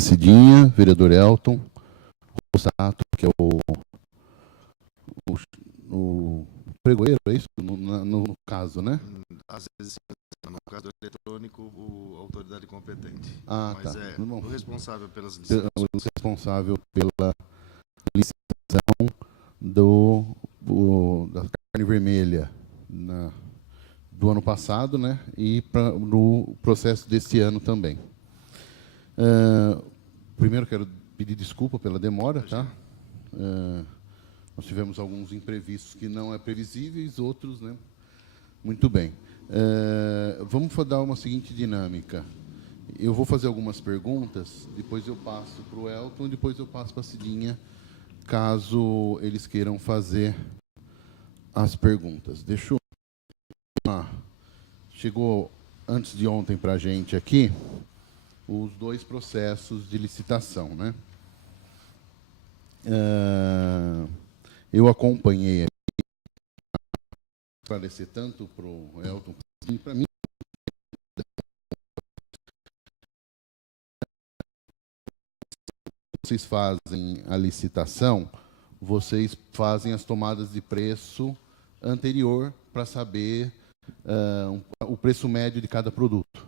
Cidinha, vereador Elton, Rosato, que é o pregoeiro, é isso? No caso, né? Às vezes, no caso eletrônico, a autoridade competente. tá. Mas é o responsável pelas licitações. O responsável pela licitação da carne vermelha do ano passado, né? E no processo deste ano também. Primeiro, quero pedir desculpa pela demora, tá? Nós tivemos alguns imprevistos que não é previsíveis, outros, né? Muito bem. Vamos dar uma seguinte dinâmica. Eu vou fazer algumas perguntas, depois eu passo para o Elton, depois eu passo para a Cidinha, caso eles queiram fazer as perguntas. Deixa eu... Chegou antes de ontem para a gente aqui os 2 processos de licitação, né? Eu acompanhei aqui, para esclarecer tanto para o Elton e para mim. Vocês fazem a licitação, vocês fazem as tomadas de preço anterior para saber o preço médio de cada produto.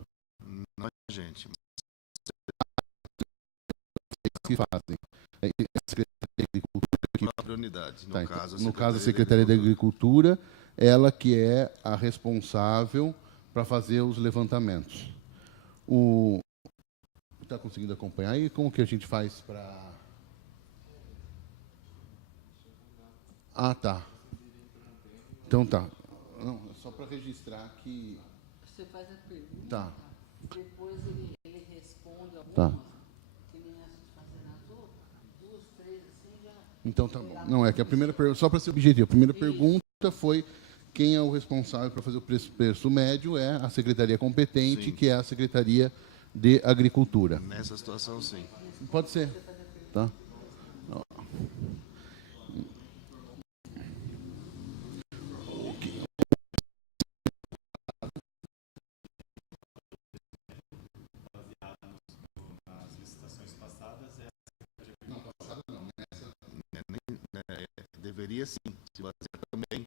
Não, gente. Que fazem. A Secretaria de Agricultura. Própria unidade. No caso, a Secretaria de Agricultura, ela que é a responsável para fazer os levantamentos. Está conseguindo acompanhar? E como que a gente faz para... tá. Então tá. Não, é só para registrar que... Você faz a pergunta, tá. Depois ele responde algumas, tá. Que nem essa de fazer nas outras, 2, 3, assim, já... Então tá bom. Não, é que a primeira pergunta, só para ser objetivo, a primeira pergunta foi quem é o responsável para fazer o preço médio, é a secretaria competente, sim, que é a Secretaria de Agricultura. Nessa situação, sim. Pode ser. Tá? Deveria sim, se basear também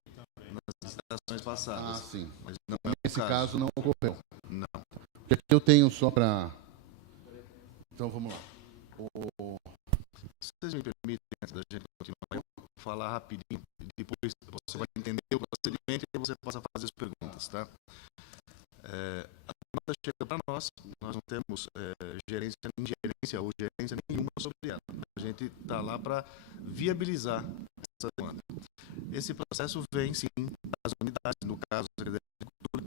nas licitações passadas. Sim. Mas não é nesse caso não ocorreu. Não. Porque aqui eu tenho só para... Então vamos lá. Se vocês me permitem, antes da gente continuar, eu vou falar rapidinho, depois você vai entender o procedimento e você possa fazer as perguntas, tá? A pergunta chega para nós não temos gerência ou gerência nenhuma sobre ela. A gente está lá para viabilizar essa demanda. Esse processo vem, sim, das unidades, no caso da Secretaria de Agricultura,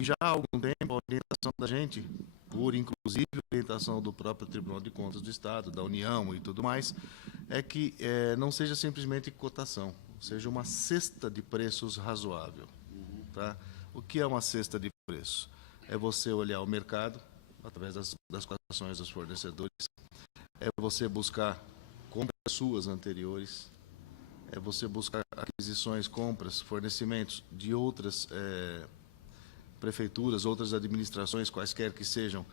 e já há algum tempo a orientação da gente, por inclusive a orientação do próprio Tribunal de Contas do Estado, da União e tudo mais, é que não seja simplesmente cotação, seja uma cesta de preços razoável. Tá? O que é uma cesta de preços? É você olhar o mercado, através das cotações dos fornecedores, é você buscar compras suas anteriores, é você buscar aquisições, compras, fornecimentos de outras prefeituras, outras administrações, quaisquer que sejam,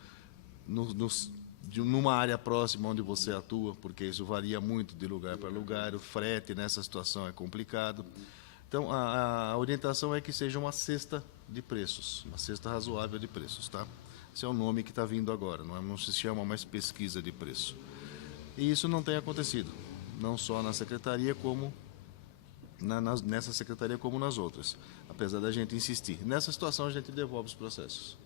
numa área próxima onde você atua, porque isso varia muito de lugar para lugar, o frete nessa situação é complicado. Então, a orientação é que seja uma cesta de preços, uma cesta razoável de preços, tá? Esse é o nome que está vindo agora, não se chama mais pesquisa de preço. E isso não tem acontecido, não só na secretaria, como nessa secretaria, como nas outras, apesar da gente insistir. Nessa situação, a gente devolve os processos.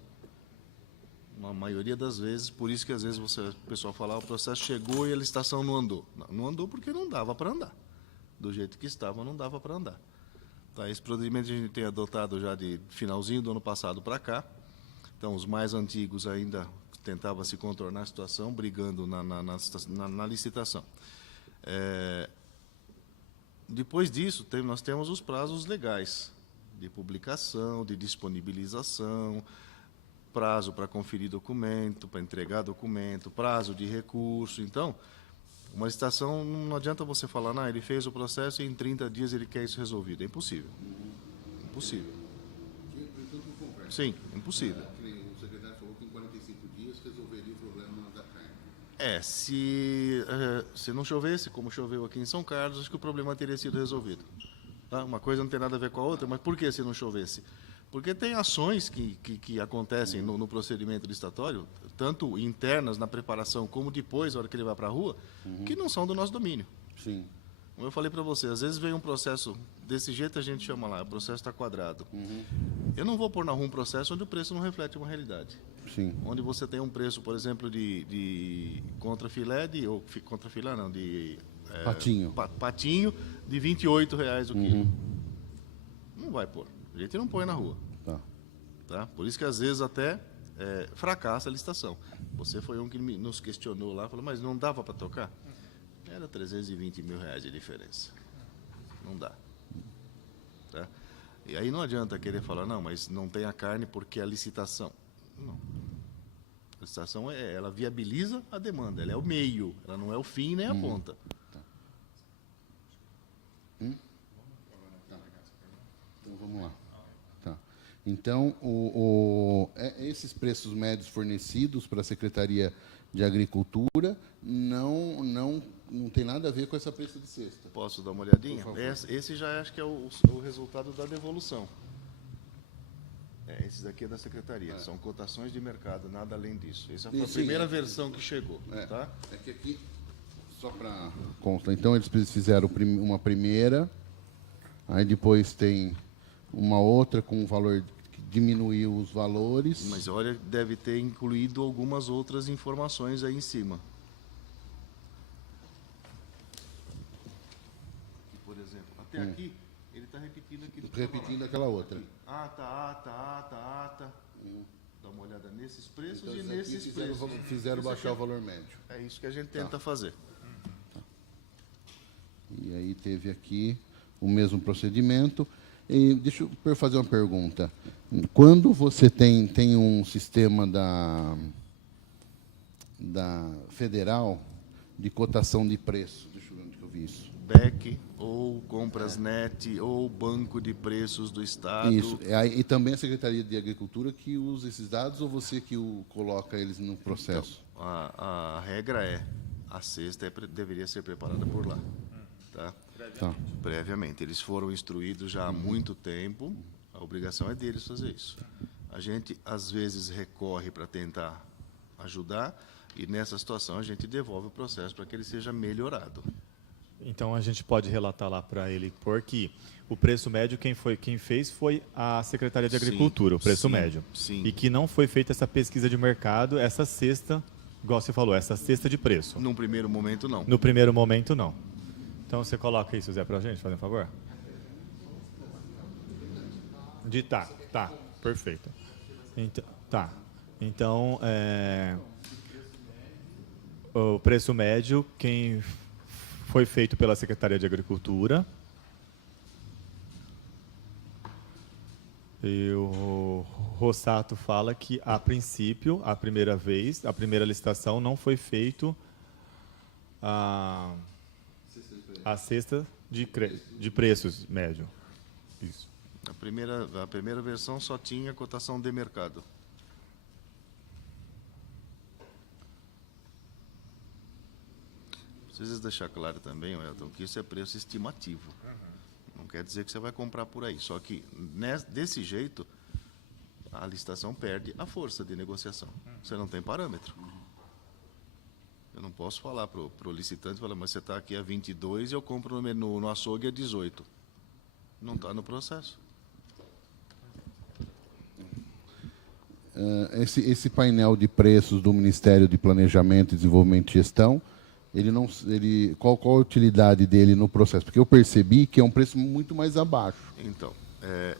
Na maioria das vezes, por isso que às vezes o pessoal fala, o processo chegou e a licitação não andou. Não andou porque não dava para andar. Do jeito que estava, não dava para andar. Tá, esse procedimento a gente tem adotado já de finalzinho do ano passado para cá. Então, os mais antigos ainda tentavam se contornar a situação, brigando na licitação. Depois disso, nós temos os prazos legais de publicação, de disponibilização, prazo para conferir documento, para entregar documento, prazo de recurso. Então, uma licitação, não adianta você falar, não, ele fez o processo e em 30 dias ele quer isso resolvido. É impossível. Impossível. Sim, impossível. O secretário falou que em 45 dias resolveria o problema da carne. Se não chovesse, como choveu aqui em São Carlos, acho que o problema teria sido resolvido. Tá? Uma coisa não tem nada a ver com a outra, mas por que se não chovesse? Porque tem ações que acontecem no procedimento licitatório, tanto internas na preparação, como depois, na hora que ele vai para a rua, que não são do nosso domínio. Sim. Como eu falei para você, às vezes vem um processo desse jeito, a gente chama lá, o processo está quadrado. Eu não vou pôr na rua um processo onde o preço não reflete uma realidade. Sim. Onde você tem um preço, por exemplo, de contrafilé, ou contrafilé não, de Patinho. patinho de R$ 28,00 o quilo. Não vai pôr. A gente não põe na rua. Tá. Tá? Por isso que às vezes até fracassa a licitação. Você foi um que nos questionou lá, falou, mas não dava para tocar? Era R$320 mil de diferença. Não dá. Tá? E aí não adianta querer falar, não, mas não tem a carne porque é a licitação. Não. A licitação, ela viabiliza a demanda, ela é o meio, ela não é o fim nem a ponta. Então, vamos lá. Tá. Então, esses preços médios fornecidos para a Secretaria de Agricultura não tem nada a ver com essa preço de cesta. Posso dar uma olhadinha? Por favor. Esse já acho que é o resultado da devolução. Esses aqui é da Secretaria, são cotações de mercado, nada além disso. Essa foi a Sim, primeira versão que chegou. Tá? É que aqui, só para constar, então eles fizeram uma primeira, aí depois tem uma outra com um valor que diminuiu os valores. Mas olha, deve ter incluído algumas outras informações aí em cima. Por exemplo, até aqui, ele está repetindo aqui. Repetindo aquela outra. Ata. Dá uma olhada nesses preços Então, e esses aqui nesses preços. fizeram Isso baixar aqui o valor médio. é isso que a gente tenta fazer. E aí teve aqui o mesmo procedimento. E deixa eu fazer uma pergunta. Quando você tem um sistema da federal de cotação de preço, deixa eu ver onde que eu vi isso. BEC, ou Comprasnet, ou Banco de Preços do Estado. Isso. E também a Secretaria de Agricultura que usa esses dados ou você que coloca eles no processo? Então, a regra a cesta deveria ser preparada por lá. Tá? Tá. Previamente. Eles foram instruídos já há muito tempo, a obrigação é deles fazer isso. A gente, às vezes, recorre para tentar ajudar, e nessa situação a gente devolve o processo para que ele seja melhorado. Então a gente pode relatar lá para ele porque o preço médio quem fez foi a Secretaria de Agricultura, o preço médio. Sim. E que não foi feita essa pesquisa de mercado, essa cesta, igual você falou, essa cesta de preço. Num primeiro momento, não. No primeiro momento, não. Então você coloca isso, Zé, para a gente, fazendo um favor? Tá, perfeito. Então, o preço médio, quem foi feito pela Secretaria de Agricultura. E o Rossato fala que, a princípio, a primeira licitação, não foi feito a cesta de preços médio. Isso. A primeira versão só tinha cotação de mercado. Preciso deixar claro também, Elton, que isso é preço estimativo. Não quer dizer que você vai comprar por aí. Só que, desse jeito, a licitação perde a força de negociação. Você não tem parâmetro. Eu não posso falar para o licitante, mas você está aqui a 22 e eu compro no açougue a 18. Não está no processo. Esse painel de preços do Ministério de Planejamento, Desenvolvimento e Gestão, qual a utilidade dele no processo? Porque eu percebi que é um preço muito mais abaixo. Então, é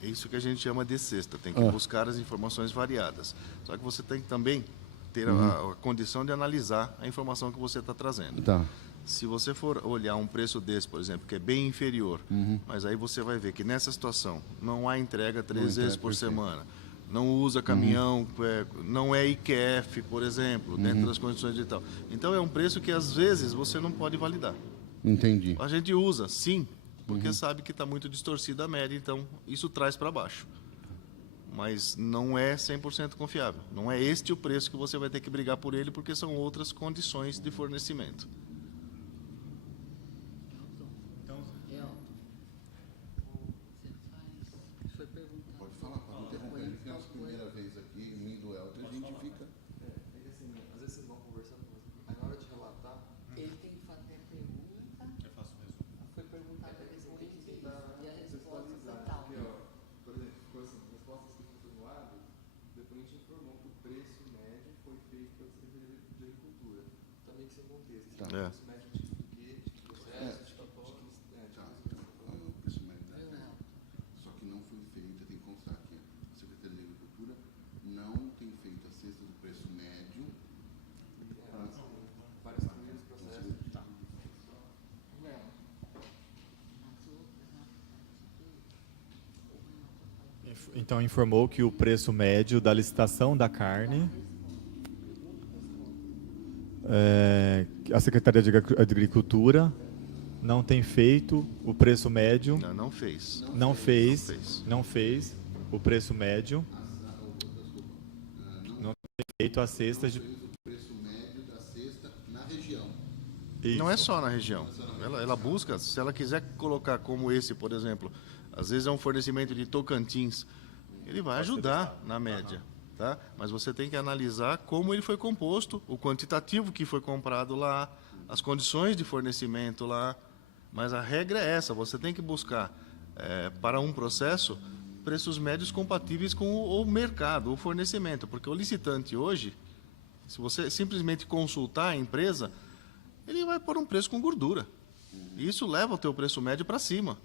isso que a gente chama de cesta. Tem que buscar as informações variadas. Só que você tem que também ter a condição de analisar a informação que você está trazendo. Tá. Se você for olhar um preço desse, por exemplo, que é bem inferior, mas aí você vai ver que nessa situação não há entrega 3 vezes por semana, não usa caminhão, não é IQF, por exemplo, dentro das condições de tal. Então, é um preço que, às vezes, você não pode validar. Entendi. A gente usa, sim, porque sabe que está muito distorcida a média, então isso traz para baixo. mas não é 100% confiável. Não é este o preço que você vai ter que brigar por ele, porque são outras condições de fornecimento. Foi perguntado. Pode falar, para não interromper. Ele tem a primeira vez aqui, em mim do Elton, a gente fica... Assim, às vezes vocês vão conversando, aí na hora de relatar, Ele tem que fazer pergunta. Eu faço mesmo. Foi perguntado a respeito disso. E a resposta foi contextualizar. tal. Porque, ó, por exemplo, ficou assim, respostas que foi formulado, depois a gente informou que o preço médio foi feito pela Secretaria de Agricultura. Também que sem contexto. Tá. Tipo, o preço médio tipo do quê? De que processo, de que toque, Tá. Isso mesmo, né? Só que não foi feito, tem que constar aqui. A Secretaria de Agricultura não tem feito a cesta do preço médio. vários primeiros processos. Então, informou que o preço médio da licitação da carne, a Secretaria de Agricultura não tem feito o preço médio, Não fez. não fez o preço médio, não tem feito as cestas de... O preço médio da cesta na região. Não é só na região. Ela busca, se ela quiser colocar como esse, por exemplo, às vezes é um fornecimento de Tocantins, ele vai ajudar na média, tá? Mas você tem que analisar como ele foi composto, o quantitativo que foi comprado lá, as condições de fornecimento lá. Mas a regra é essa, você tem que buscar, para um processo, preços médios compatíveis com o mercado, o fornecimento. Porque o licitante hoje, se você simplesmente consultar a empresa, ele vai pôr um preço com gordura. E isso leva o teu preço médio para cima.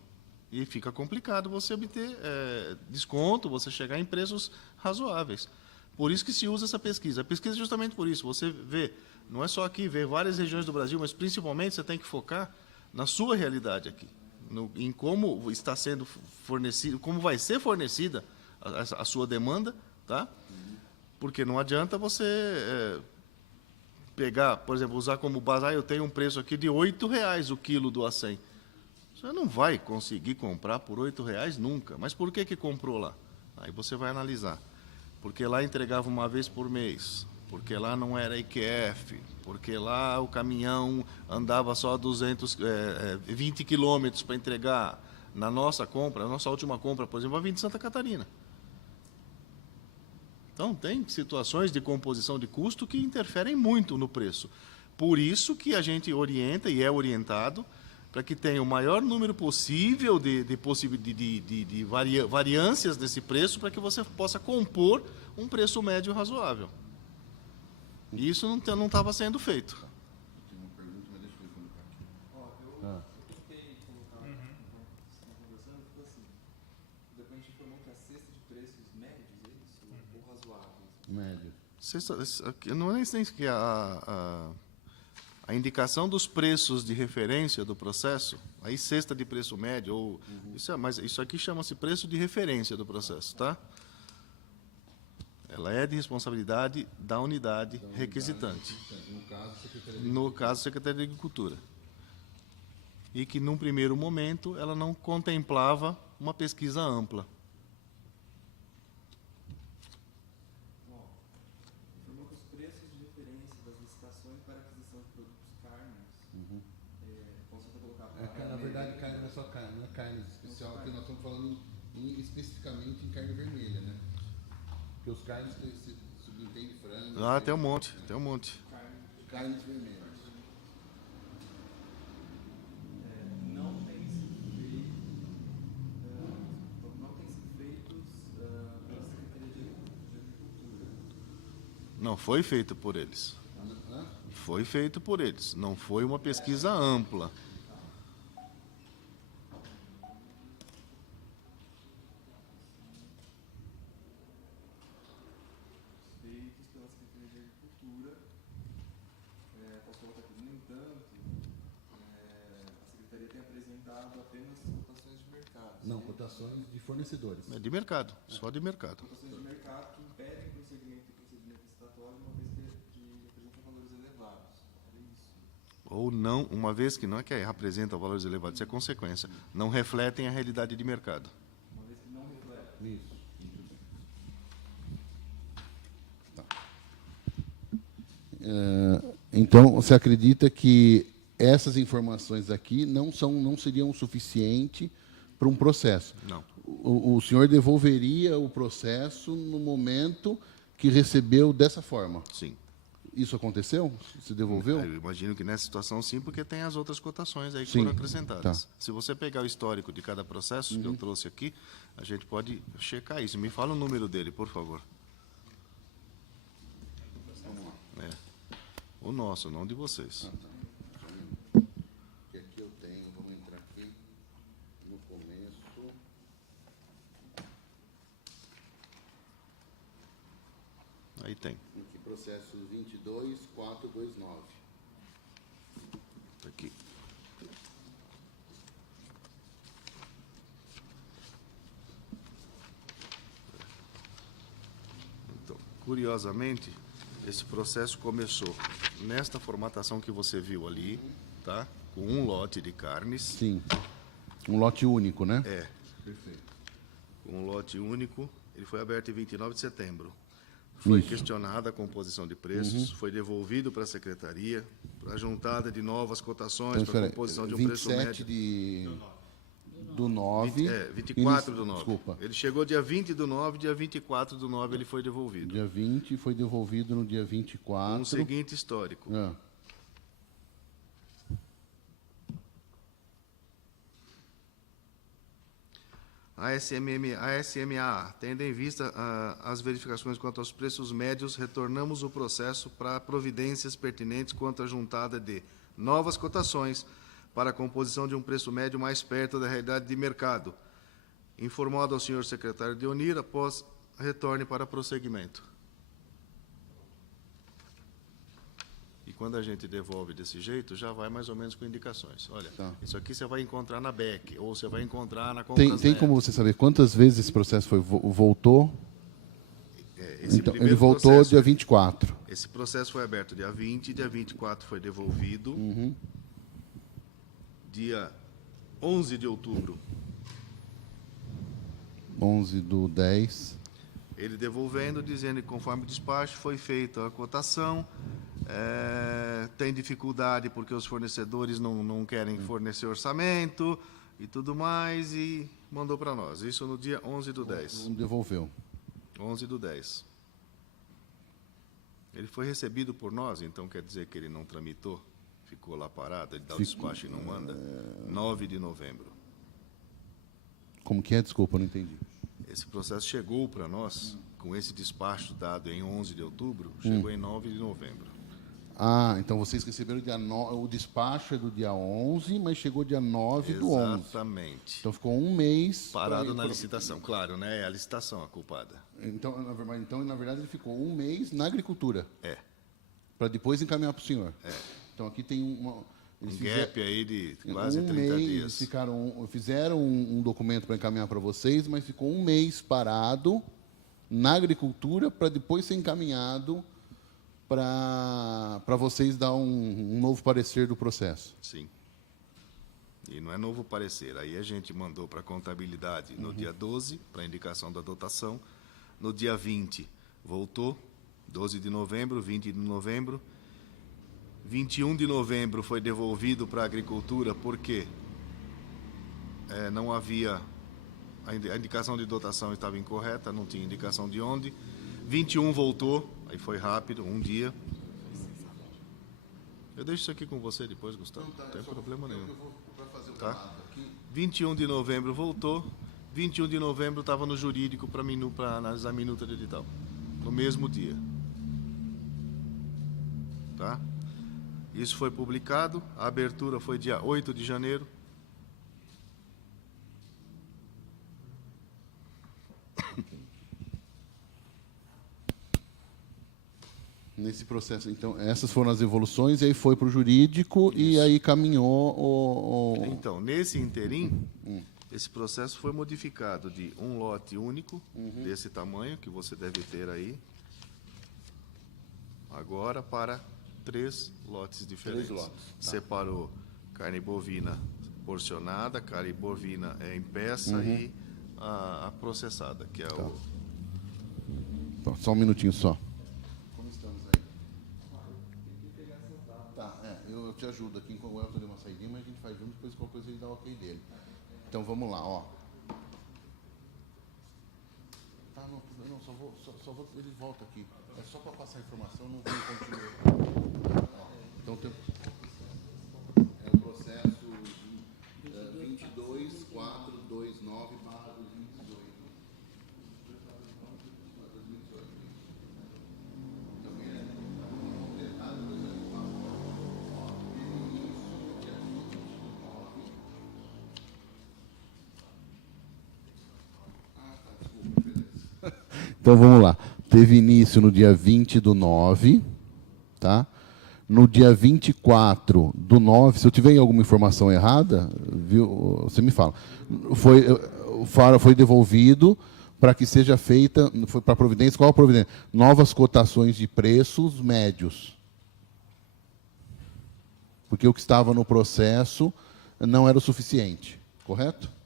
E fica complicado você obter desconto, você chegar em preços razoáveis. Por isso que se usa essa pesquisa. A pesquisa é justamente por isso. Você vê, não é só aqui, vê várias regiões do Brasil, mas principalmente você tem que focar na sua realidade aqui. Em como está sendo fornecido, como vai ser fornecida a sua demanda, tá? Porque não adianta você pegar, por exemplo, usar como base, eu tenho um preço aqui de R$ 8,00 o quilo do acém. Você não vai conseguir comprar por R$ 8,00 nunca. Mas por que comprou lá? Aí você vai analisar. Porque lá entregava uma vez por mês. Porque lá não era IQF. Porque lá o caminhão andava só 20 quilômetros para entregar. Na nossa compra, a nossa última compra, por exemplo, vai vir de Santa Catarina. Então, tem situações de composição de custo que interferem muito no preço. Por isso que a gente orienta e é orientado para que tenha o maior número possível de variâncias desse preço para que você possa compor um preço médio razoável. E isso não estava sendo feito. Tem uma pergunta, mas deixa eu ver como está aqui. Ó, eu tentei colocar, conversando, ficou assim. Depois a gente informou que a cesta de preços médios, é isso? Ou razoáveis? Médio. Não é nem que a indicação dos preços de referência do processo, aí cesta de preço médio, ou mas isso aqui chama-se preço de referência do processo, tá? Ela é de responsabilidade da unidade requisitante. No caso, Secretaria de Agricultura. E que, num primeiro momento, ela não contemplava uma pesquisa ampla. Informou que os preços de referência das licitações para aquisição de produtos carnes, posso colocar para... Na verdade, carne não é só carne, não é carne especial, porque nós estamos falando especificamente em carne vermelha, né? Porque os carnes se subentende frango. Tem um monte, tem um monte. Carnes vermelhas. Não tem sido feitos pela Secretaria de Agricultura. Não foi feito por eles. Foi feito por eles. Não foi uma pesquisa ampla. Feitos pela Secretaria de Agricultura. Posso colocar aqui, no entanto, a Secretaria tem apresentado apenas cotações de mercado. Não, cotações de fornecedores. É de mercado, só de mercado. Cotações de mercado que impedem o prosseguimento do procedimento licitatório, uma vez que representam valores elevados. É isso. Ou não, uma vez que não é que apresenta valores elevados, isso é consequência. Não refletem a realidade de mercado. Uma vez que não reflete. Isso. Então, você acredita que essas informações aqui não seriam o suficiente para um processo? Não. O senhor devolveria o processo no momento que recebeu dessa forma? Sim. Isso aconteceu? Você devolveu? Eu imagino que nessa situação sim, porque tem as outras cotações aí que Sim, foram acrescentadas. tá. Se você pegar o histórico de cada processo que eu trouxe aqui, a gente pode checar isso. Me fala o número dele, por favor. É. O nosso, não de vocês. Que aqui eu tenho, vamos entrar aqui no começo. Aí tem. Aqui, processo 22429. Tá aqui. Então, curiosamente, esse processo começou nesta formatação que você viu ali, tá? Com um lote de carnes. Sim. Um lote único, né? É. Com um lote único. Ele foi aberto em 29 de setembro. Foi Isso. questionada a composição de preços, foi devolvido para a secretaria, para a juntada de novas cotações, Então, para espera a aí, composição de um preço 27 médio. do 9. 24 do 9. Desculpa. Ele chegou dia 20 do 9, dia 24 do 9 ele foi devolvido. Dia 20 foi devolvido no dia Com 24. o seguinte histórico. Ah, A SMA, tendo em vista as verificações quanto aos preços médios, retornamos o processo para providências pertinentes quanto à juntada de novas cotações para a composição de um preço médio mais perto da realidade de mercado. Informado ao senhor secretário Deonir, após retorne para prosseguimento. E quando a gente devolve desse jeito, já vai mais ou menos com indicações. Olha, Tá. isso aqui você vai encontrar na BEC, ou você vai encontrar na Compras tem Net. como você saber quantas vezes esse processo voltou? Esse Então, ele primeiro voltou processo- dia 24. Esse processo foi aberto dia 20, dia 24 foi devolvido. Dia 11 de outubro, 11 do 10. ele devolvendo, dizendo que conforme o despacho foi feita a cotação, tem dificuldade porque os fornecedores não querem fornecer orçamento e tudo mais, e mandou para nós. Isso no dia 11 do 10. Não devolveu. 11 do 10. Ele foi recebido por nós, então quer dizer que ele não tramitou? Ficou lá parado, ele dá o despacho e não manda? 9 de novembro. Como que é? Desculpa, eu não entendi. Esse processo chegou para nós, com esse despacho dado em 11 de outubro, chegou em 9 de novembro. Ah, então vocês receberam o despacho é do dia 11, mas chegou dia 9 do 11. Exatamente. Então ficou um mês... Parado na licitação, claro, né? É a licitação a culpada. Então, na verdade, ele ficou um mês na agricultura, É. para depois encaminhar para o senhor. Então, aqui tem uma... Um gap aí de quase um 30 mês, dias. fizeram um documento para encaminhar para vocês, mas ficou um mês parado na agricultura para depois ser encaminhado para vocês dar um novo parecer do processo. Sim. E não é novo parecer. Aí a gente mandou para a contabilidade no dia 12, para indicação da dotação. No dia 20, voltou. 12 de novembro, 20 de novembro. 21 de novembro foi devolvido para a agricultura porque não havia... A indicação de dotação estava incorreta, não tinha indicação de onde. 21 voltou, aí foi rápido, um dia. Eu deixo isso aqui com você depois, Gustavo. Não tem problema nenhum. Tá? 21 de novembro voltou. 21 de novembro estava no jurídico para analisar a minuta do edital. No mesmo dia. Tá? Isso foi publicado. A abertura foi dia 8 de janeiro. Nesse processo, então, essas foram as evoluções, e aí foi para o jurídico, e aí caminhou o... Então, nesse interim, esse processo foi modificado de um lote único, desse tamanho, que você deve ter aí, agora para 3 lotes diferentes. 3 lotes, tá. Separou carne bovina porcionada, carne bovina em peça e a processada, que é Só um minutinho só. Como estamos aí? te ajudo aqui, enquanto o Elton deu uma saidinha, mas a gente faz junto, depois qualquer coisa ele dá o ok dele. Então, vamos lá, ó. Tá, não, só vou, ele volta aqui. É só para passar a informação, não vou continuar. Ó, então, tem... É o processo 22.429/2018. Então, vamos lá. Teve início no dia 20/9, tá? No dia 24/9, se eu tiver alguma informação errada, viu, você me fala. Foi devolvido para que seja feita, foi para a providência, qual a providência? Novas cotações de preços médios. Porque o que estava no processo não era o suficiente, correto?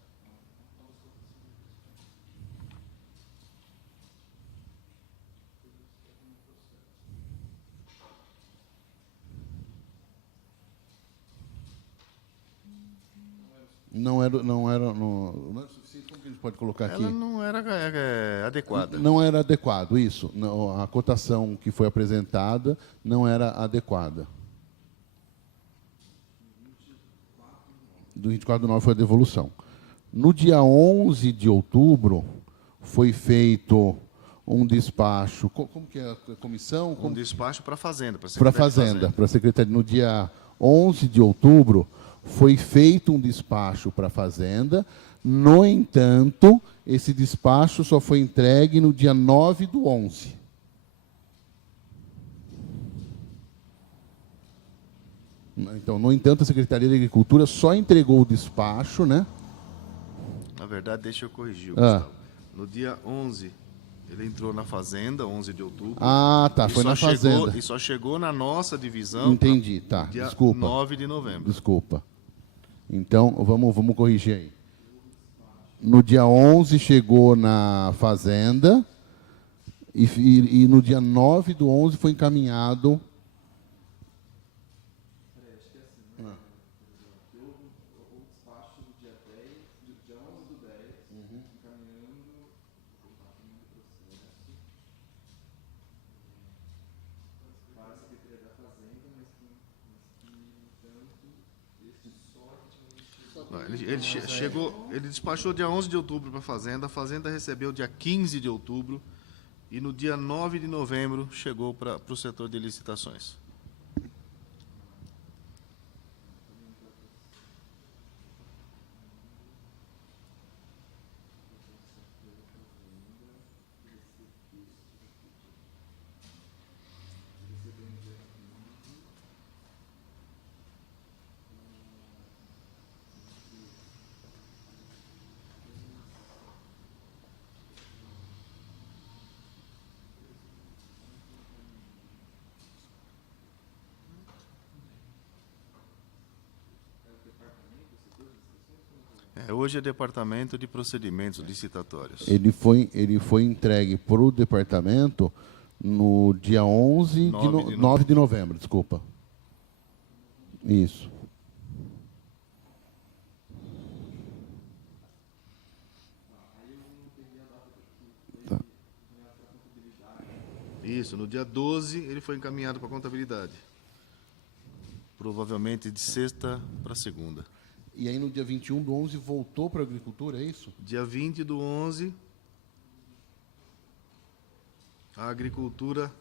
Não era suficiente, como que a gente pode colocar aqui? Ela não era adequada. Não era adequado, isso. Não, a cotação que foi apresentada não era adequada. Do 24/9 foi a devolução. No dia 11 de outubro, foi feito um despacho. Como que é a comissão? Um despacho para a Fazenda. Para a Fazenda, para a Secretaria. No dia 11 de outubro, foi feito um despacho para a Fazenda. No entanto, esse despacho só foi entregue no dia 9/11. Então, no entanto, a Secretaria de Agricultura só entregou o despacho, né? Na verdade, deixa eu corrigir, Gustavo. No dia 11, ele entrou na Fazenda, 11 de outubro. Ah, tá, foi na Fazenda. E só chegou na nossa divisão. Entendi, tá, dia desculpa. 9 de novembro. Desculpa. Então, vamos corrigir aí. No dia 11 chegou na Fazenda e no dia 9/11 foi encaminhado. Ele despachou dia 11 de outubro para a Fazenda recebeu dia 15 de outubro e no dia 9 de novembro chegou para o setor de licitações. Hoje é Departamento de Procedimentos Licitatórios. Ele foi entregue para o departamento no dia 9 de novembro, desculpa. Isso. Tá. Isso, no dia 12 ele foi encaminhado para a contabilidade. Provavelmente de sexta para segunda. E aí no dia 21/11 voltou para a agricultura, é isso? Dia 20/11, a agricultura...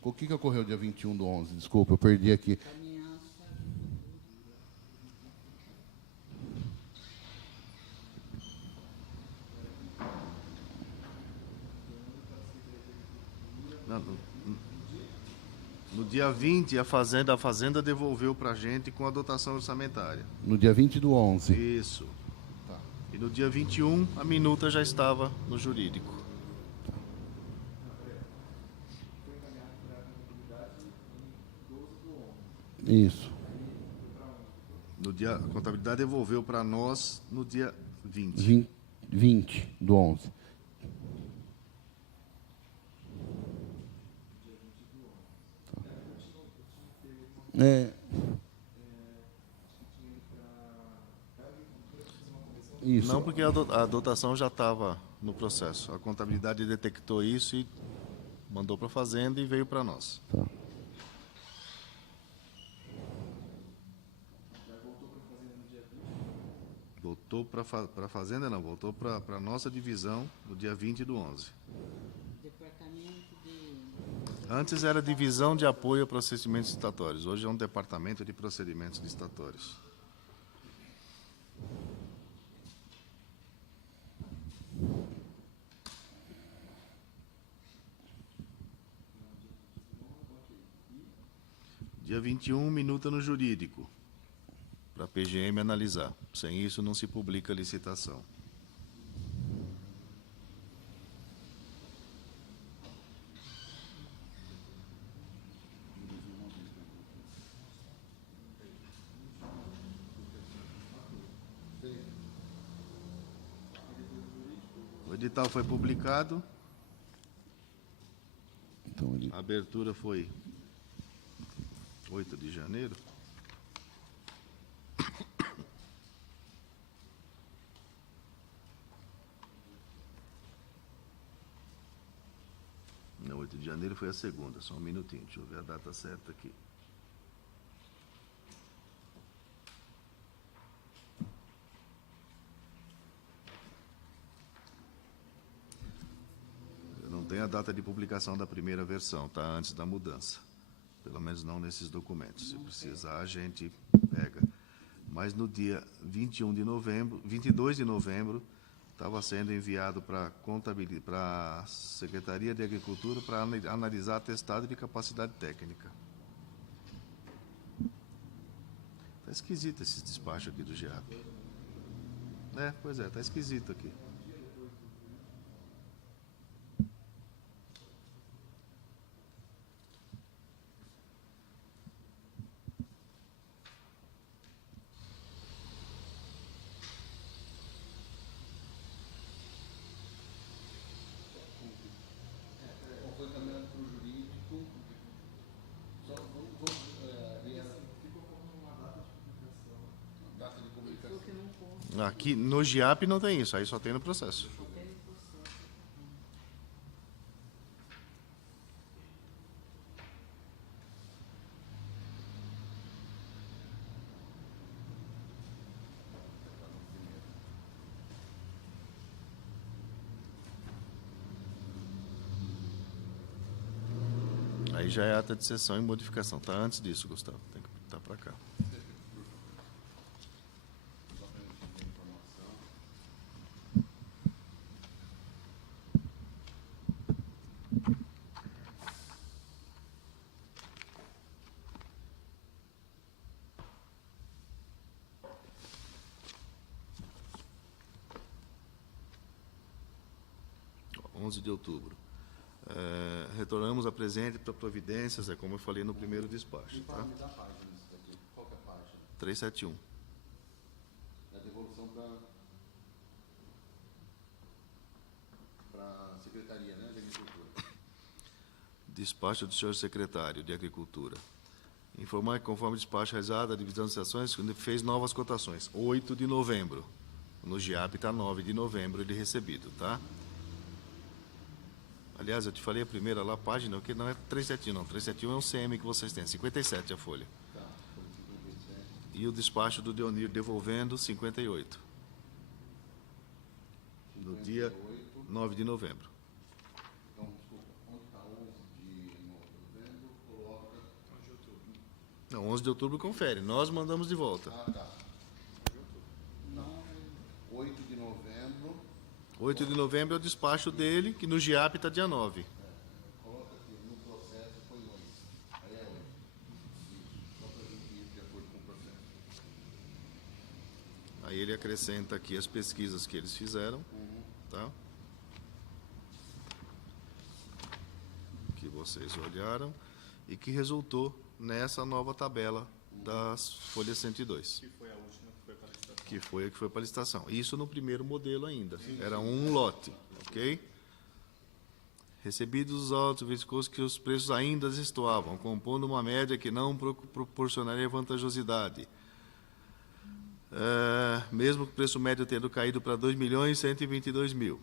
O que ocorreu dia 21/11? Desculpa, eu perdi aqui. No dia 20, a Fazenda devolveu para a gente com a dotação orçamentária. No dia 20/11. Isso. Tá. E no dia 21, a minuta já estava no jurídico. Isso. A contabilidade devolveu para nós no dia 20. 20/11. É, isso. Não, porque a dotação já estava no processo. A contabilidade detectou isso e mandou para a Fazenda e veio para nós. Tá. Voltou para a Fazenda, não, voltou para a nossa divisão no dia 20/11. Departamento de... Antes era divisão de apoio a procedimentos licitatórios, hoje é um departamento de procedimentos licitatórios. Dia 21, minuta no jurídico, para a PGM analisar. Sem isso, não se publica a licitação. O edital foi publicado, Então, ele... a abertura foi 8 de janeiro. Não, 8 de janeiro foi a segunda, só um minutinho, deixa eu ver a data certa aqui. Eu não tenho a data de publicação da primeira versão, tá? Antes da mudança. Pelo menos não nesses documentos. Se precisar, a gente pega. Mas no dia 21 de novembro, 22 de novembro, estava sendo enviado para a Secretaria de Agricultura para analisar atestado de capacidade técnica. Está esquisito esse despacho aqui do GEAP. Pois é, está esquisito aqui. Foi caminhado para o jurídico. Só data de publicação. que não consta. Aqui no GIAP não tem isso, aí só tem no processo. Aí já é ata de sessão e modificação. Está antes disso, Gustavo. Tem que estar para cá. Ó, 11 de outubro. Retornamos a presente para providências, como eu falei no primeiro despacho. Tá? Me dá a página disso daqui. Qual que é a página? 371. É a devolução para a Secretaria, né, de Agricultura. Despacho do senhor secretário de Agricultura. Informar que, conforme despacho realizado, a divisão de ações fez novas cotações. 8 de novembro. No GIAP está 9 de novembro ele recebido, tá? Aliás, eu te falei a primeira lá, página, que não é 371, não. 371 é um CM que vocês têm, 57 a folha. Tá, foi 57. E o despacho do Deonir devolvendo 58. No dia 9 de novembro. Então, desculpa, onde está 11 de novembro, coloca... 11 de outubro. Não, 11 de outubro confere. Nós mandamos de volta. Ah, tá. 8 de novembro. 8 de novembro é o despacho dele, que no GIAP está dia 9. Coloca aqui, no processo foi 8. Aí é 8. Isso, só para a gente ir de acordo com o processo. Aí ele acrescenta aqui as pesquisas que eles fizeram, tá? Que vocês olharam e que resultou nessa nova tabela das folhas 102. Que foi a última que foi para a licitação. Que foi a que foi para a licitação. Isso no primeiro modelo ainda. Era um lote, ok? Recebidos os autos, verificou que os preços ainda destoavam, compondo uma média que não proporcionaria vantajosidade. Mesmo que o preço médio tendo caído para 2.122.000.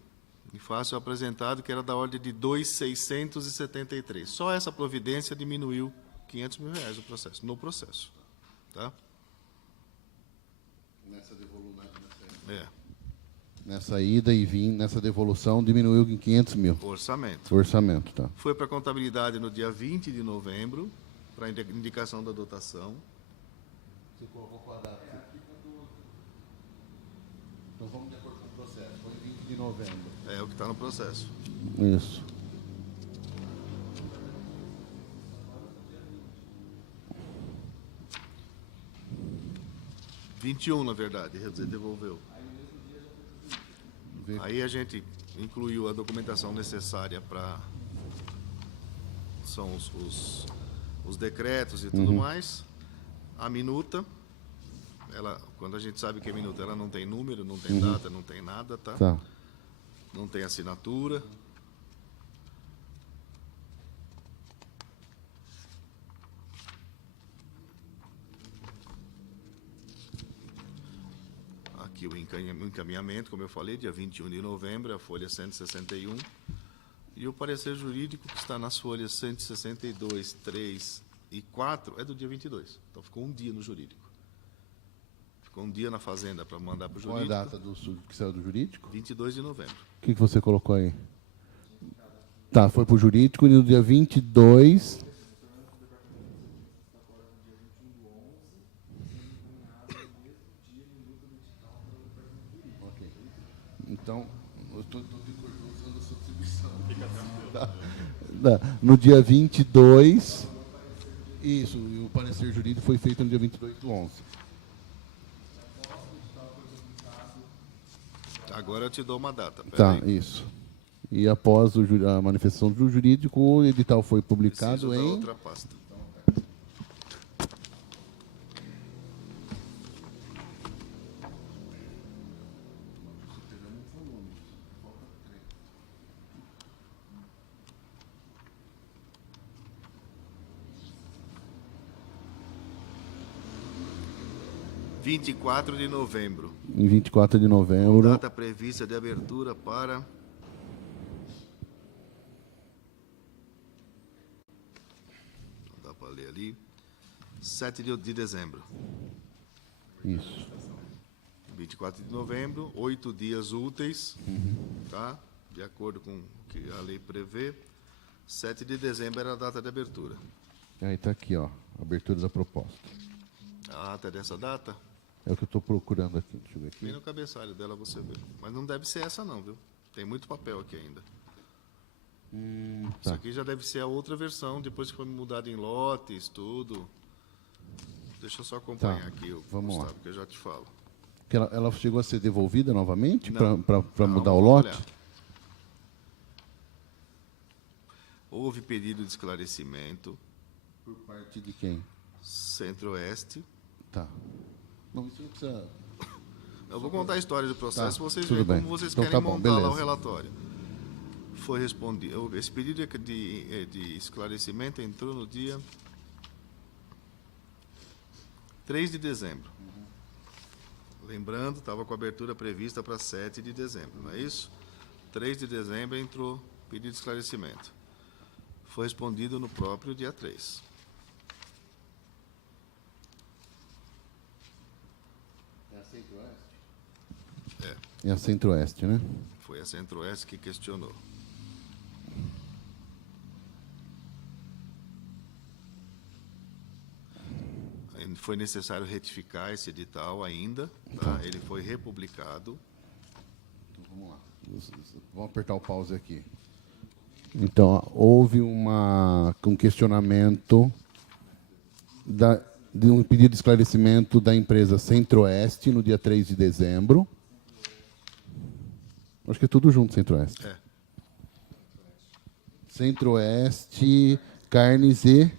E fácil apresentado que era da ordem de 2.673. Só essa providência diminuiu R$ 500.000 no processo. Tá? Nessa ida e vinda, nessa devolução, diminuiu em 500 mil. Orçamento. O orçamento, tá. Foi para a contabilidade no dia 20 de novembro, para a indicação da dotação. Você colocou com a data. Então vamos de acordo com o processo. Foi 20 de novembro. É o que está no processo. Isso. Na verdade, devolveu. Aí a gente incluiu a documentação necessária para... São os decretos e tudo mais. A minuta, ela, quando a gente sabe que é minuta, ela não tem número, não tem data, não tem nada, tá? Tá. Não tem assinatura. Aqui o encaminhamento, como eu falei, dia 21 de novembro, a folha 161. E o parecer jurídico, que está nas folhas 162, 3 e 4, é do dia 22. Então, ficou um dia no jurídico. Ficou um dia na fazenda para mandar para o Qual é jurídico. a data que saiu do jurídico? 22 de novembro. O que você colocou aí? Tá, foi pro jurídico e no dia 22... Ok. Então, eu estou usando a sua atribuição. Tá. No dia 22... Isso, e o parecer jurídico foi feito no dia 22/11. Agora eu te dou uma data. Tá, Pera aí. isso. E após a manifestação do jurídico, o edital foi publicado Preciso da em... outra pasta. Em 24 de novembro. Em 24 de novembro. Data prevista de abertura para... Não dá para ler ali. 7 de dezembro. Isso. 24 de novembro, 8 dias úteis, tá? De acordo com o que a lei prevê. 7 de dezembro era a data de abertura. Aí está aqui, ó, abertura da proposta. A ata dessa data, É o que eu estou procurando aqui. Deixa eu ver bem aqui. no cabeçalho dela você vê. Mas não deve ser essa não, viu? Tem muito papel aqui ainda. Isso Tá. aqui já deve ser a outra versão, depois que foi mudado em lotes, tudo. Deixa eu só acompanhar Tá, aqui, vamos lá. Gustavo, que eu já te falo. Que ela chegou a ser devolvida novamente Não. para Não, mudar o vamos lote? olhar. Houve pedido de esclarecimento, Por parte de quem? Centro-Oeste. Tá. Não, isso não precisa... Eu vou contar a história do processo, Tá, vocês tudo veem bem. como vocês Então querem tá bom, montar lá o beleza. relatório. Foi respondido. Esse pedido de esclarecimento entrou no dia 3 de dezembro. Lembrando, estava com a abertura prevista para 7 de dezembro, não é isso? 3 de dezembro entrou pedido de esclarecimento. Foi respondido no próprio dia 3. É a Centro-Oeste? É a Centro-Oeste, né? Foi a Centro-Oeste que questionou. Foi necessário retificar esse edital ainda, tá? Ele foi republicado. Então, vamos lá. Vamos apertar o pause aqui. Então, ó, houve um questionamento de um pedido de esclarecimento da empresa Centro-Oeste no dia 3 de dezembro. Acho que é tudo junto, Centro-Oeste. É. Centro-Oeste, Carnes e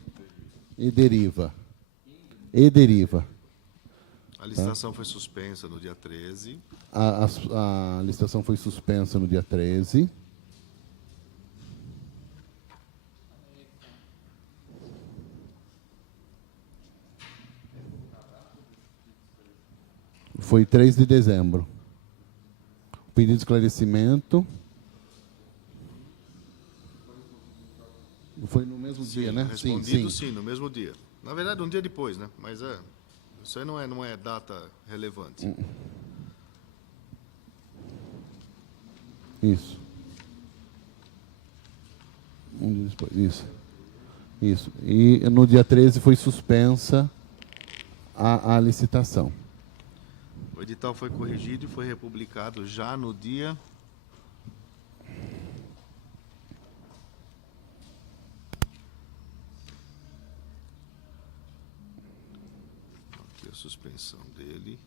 Deriva. E Deriva. A licitação foi suspensa no dia 13. A licitação foi suspensa no dia 13. Foi 3 de dezembro. O pedido de esclarecimento foi no mesmo dia, né? Respondido sim, no mesmo dia. Na verdade, um dia depois, né? Mas isso aí não é data relevante. Isso. Um dia depois. Isso. E no dia 13 foi suspensa a licitação. O edital foi corrigido e foi republicado já no dia... Aqui a suspensão dele.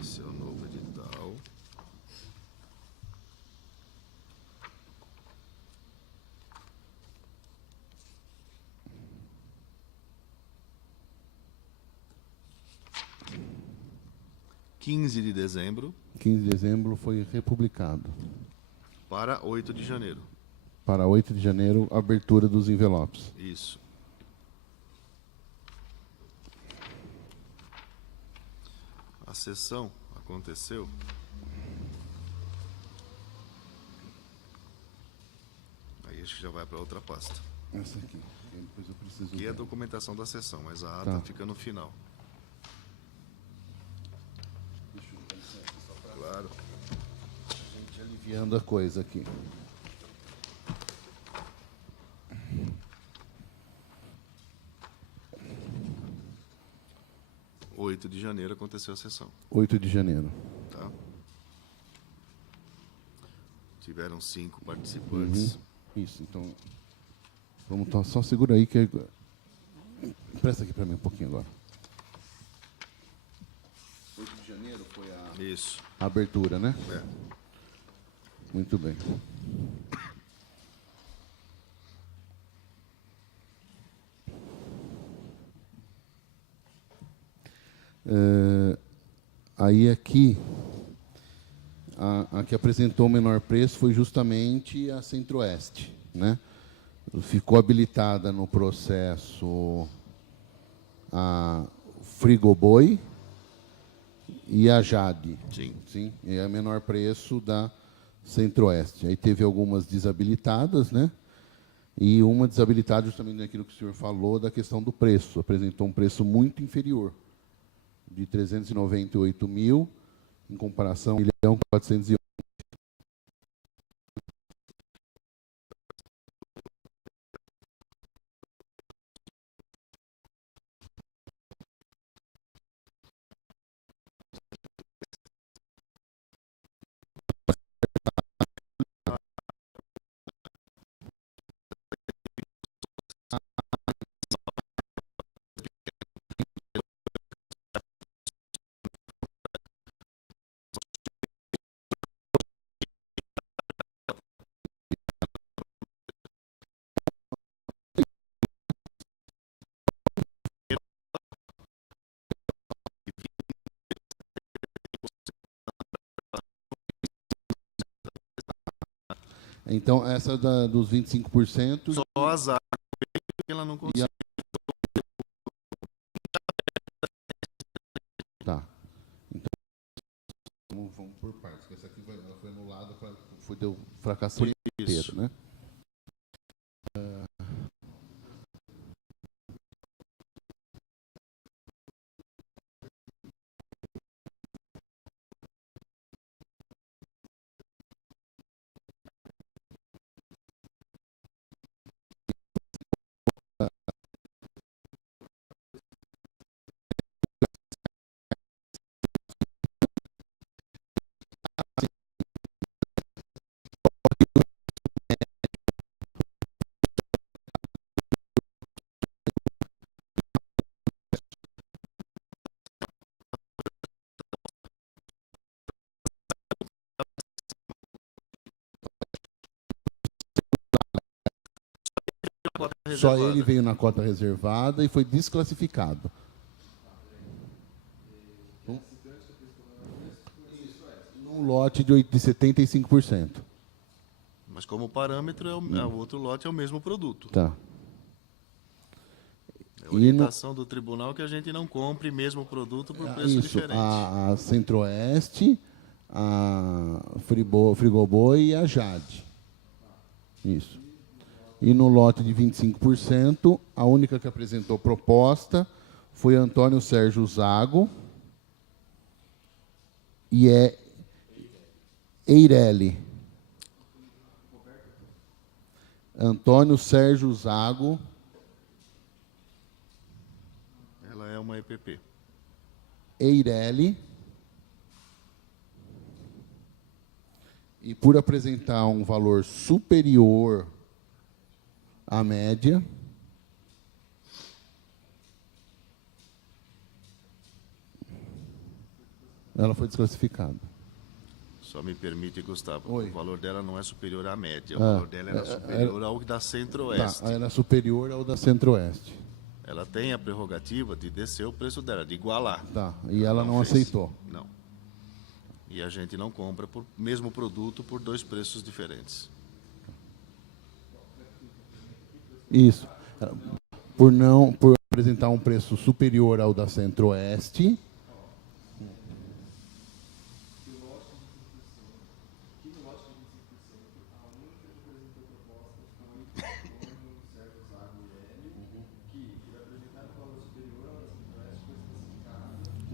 Esse é o novo edital. (15 de dezembro) 15 de dezembro foi republicado. para 8 de janeiro. Para 8 de janeiro, abertura dos envelopes. Isso. A sessão aconteceu aí, acho que já vai para outra pasta. Essa aqui. Depois eu preciso Aqui é a ver. documentação da sessão, mas a ata Tá. fica no final. Claro. Gente, aliviando a coisa aqui. (8 de janeiro) aconteceu a sessão. 8 de janeiro. Tá? Tiveram 5 participantes. Isso, então. Vamos só segura aí que. Presta aqui para mim um pouquinho agora. 8 de janeiro foi Isso. a abertura, né? É. Muito bem. Aí aqui, a que apresentou o menor preço foi justamente a Centro-Oeste, né? Ficou habilitada no processo a Frigoboi e a Jade. Sim. E é o menor preço da Centro-Oeste. Aí teve algumas desabilitadas, né? E uma desabilitada justamente naquilo que o senhor falou da questão do preço. Apresentou um preço muito inferior, de 398 mil, em comparação a 1.411. Então, essa dos 25%. Só azar que ela não conseguiu. Tá. Então, vamos por partes. Essa aqui ela foi anulada, deu fracasso inteiro, né? Só ele veio na cota reservada e foi desclassificado. Num lote de 75%. Mas como parâmetro, o outro lote é o mesmo produto. Tá. É orientação do tribunal que a gente não compre mesmo produto por preço Isso, diferente. a Centro-Oeste, a Frigoboi e a Jade. Isso. E no lote de 25%, a única que apresentou proposta foi Antônio Sérgio Zago e é Eireli. Antônio Sérgio Zago. Ela é uma EPP. Eireli. E por apresentar um valor superior à média, ela foi desclassificada. Só me permite, Gustavo, Oi. o valor dela não é superior à média, o valor dela era superior ao da Centro-Oeste. Tá, ela é superior ao da Centro-Oeste. Ela tem a prerrogativa de descer o preço dela, de igualar. Tá, e ela não fez. aceitou. Não. E a gente não compra por mesmo produto por dois preços diferentes. Isso. Por apresentar um preço superior ao da Centro-Oeste.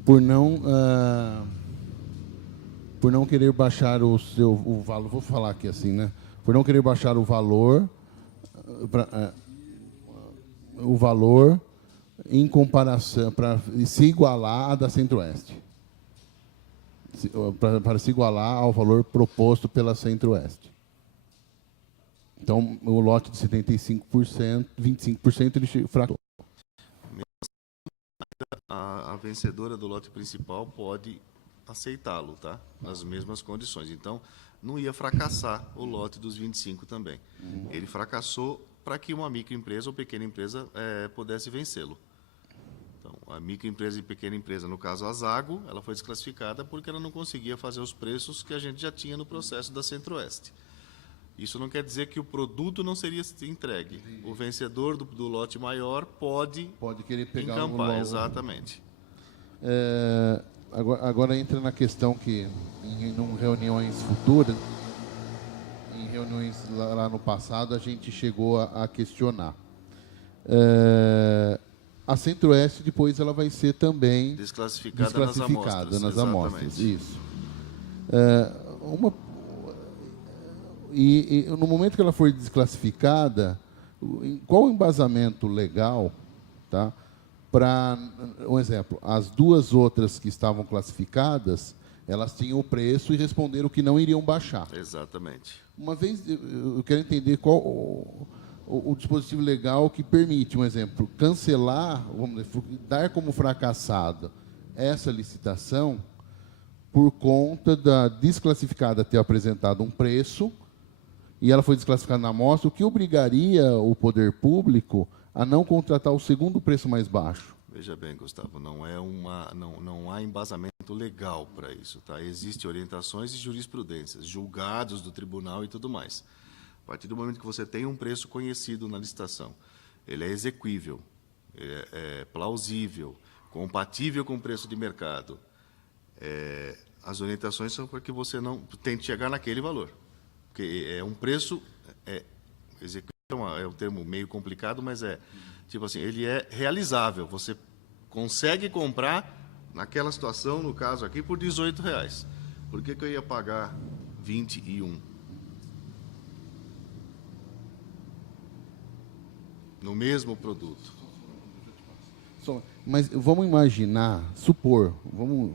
Por não querer baixar o valor, vou falar aqui assim, né? Por não querer baixar o valor, em comparação, para se igualar à da Centro-Oeste. Para se igualar ao valor proposto pela Centro-Oeste. Então, o lote de 75%, 25%, ele fracassou. A vencedora do lote principal pode aceitá-lo, tá? Nas mesmas condições. Então, não ia fracassar o lote dos 25 também. Ele fracassou para que uma microempresa ou pequena empresa pudesse vencê-lo. Então, a microempresa e pequena empresa, no caso a Zago, ela foi desclassificada porque ela não conseguia fazer os preços que a gente já tinha no processo da Centro-Oeste. Isso não quer dizer que o produto não seria entregue. O vencedor do lote maior pode querer pegar encampar, exatamente. Agora entra na questão que, em reuniões futuras, em reuniões lá no passado, a gente chegou a questionar. A Centro-Oeste, depois, ela vai ser também desclassificada nas amostras. Isso. E no momento que ela for desclassificada, qual o embasamento legal, tá? Para, um exemplo, as duas outras que estavam classificadas, elas tinham o preço e responderam que não iriam baixar. Exatamente. Uma vez, eu quero entender qual o dispositivo legal que permite, um exemplo, cancelar, vamos dizer, dar como fracassada essa licitação por conta da desclassificada ter apresentado um preço e ela foi desclassificada na amostra, o que obrigaria o poder público a não contratar o segundo preço mais baixo. Veja bem, Gustavo, não há embasamento legal para isso, tá? Existem orientações e jurisprudências, julgados do tribunal e tudo mais. A partir do momento que você tem um preço conhecido na licitação, ele é exequível, é plausível, compatível com o preço de mercado. As orientações são para que você não tente chegar naquele valor, porque é um preço exequível. É um termo meio complicado, mas tipo assim, ele é realizável. Você consegue comprar naquela situação, no caso aqui, por R$18. Por que eu ia pagar 21? No mesmo produto. Mas vamos imaginar,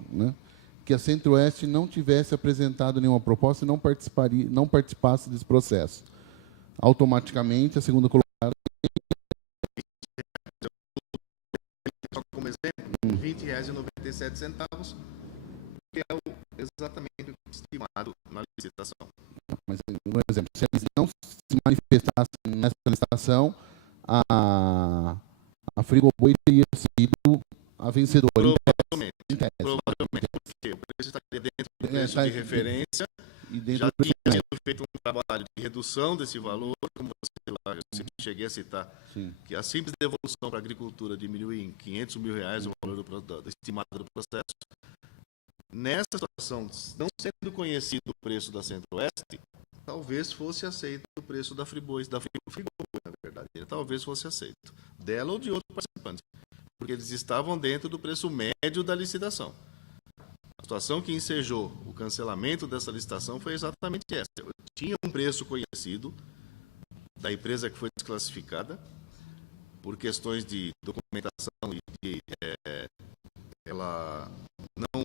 né, que a Centro-Oeste não tivesse apresentado nenhuma proposta e não participasse desse processo. Automaticamente, a segunda colocada... Só como exemplo, R$20,97, que é exatamente o estimado na licitação. Mas, por exemplo, se eles não se manifestassem nessa licitação, a Frigoboi teria sido a vencedora. Provavelmente, porque o preço estaria dentro do preço de referência, já tinha sido feito um trabalho de redução desse valor, como você lá, eu cheguei cheguei a citar, Sim. que a simples devolução para a agricultura diminuiu em R$ 500 mil o valor estimado do processo. Nessa situação, não sendo conhecido o preço da Centro-Oeste, talvez fosse aceito o preço da Friboi, na verdade, talvez fosse aceito, dela ou de outro participante, porque eles estavam dentro do preço médio da licitação. A situação que ensejou o cancelamento dessa licitação foi exatamente essa. Eu tinha um preço conhecido da empresa que foi desclassificada, por questões de documentação e de ela não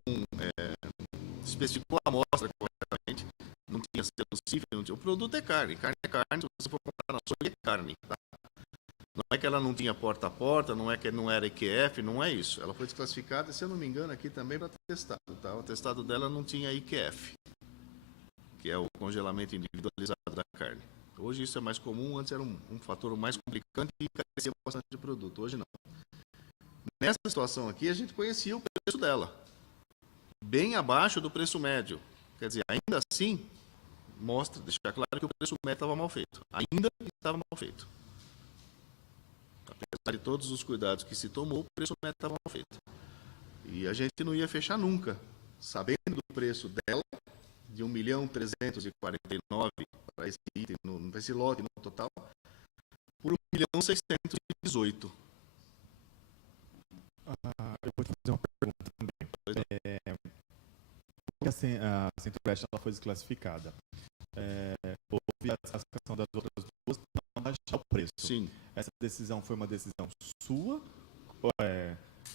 especificou a amostra corretamente, não tinha selo CIF, não tinha. O produto é carne é carne, se você for comprar na açougue é carne. Tá? Não é que ela não tinha porta a porta, não é que não era IQF, não é isso. Ela foi desclassificada, se eu não me engano, aqui também para atestado. Tá? O atestado dela não tinha IQF, que é o congelamento individualizado da carne. Hoje isso é mais comum, antes era um fator mais complicante e encarecia bastante de produto, hoje não. Nessa situação aqui, a gente conhecia o preço dela, bem abaixo do preço médio. Quer dizer, ainda assim, mostra, deixar claro que o preço médio estava mal feito. Ainda estava mal feito. Apesar de todos os cuidados que se tomou, o preço médio estava mal feito. E a gente não ia fechar nunca, sabendo do preço dela, de 1.349.000 para esse item, esse lote no total, por 1.618.000. Eu vou te fazer uma pergunta também. Porque a Centro-Oeste ela foi desclassificada. Houve a desclassificação das outras duas para não baixar o preço. Sim. Essa decisão foi uma decisão sua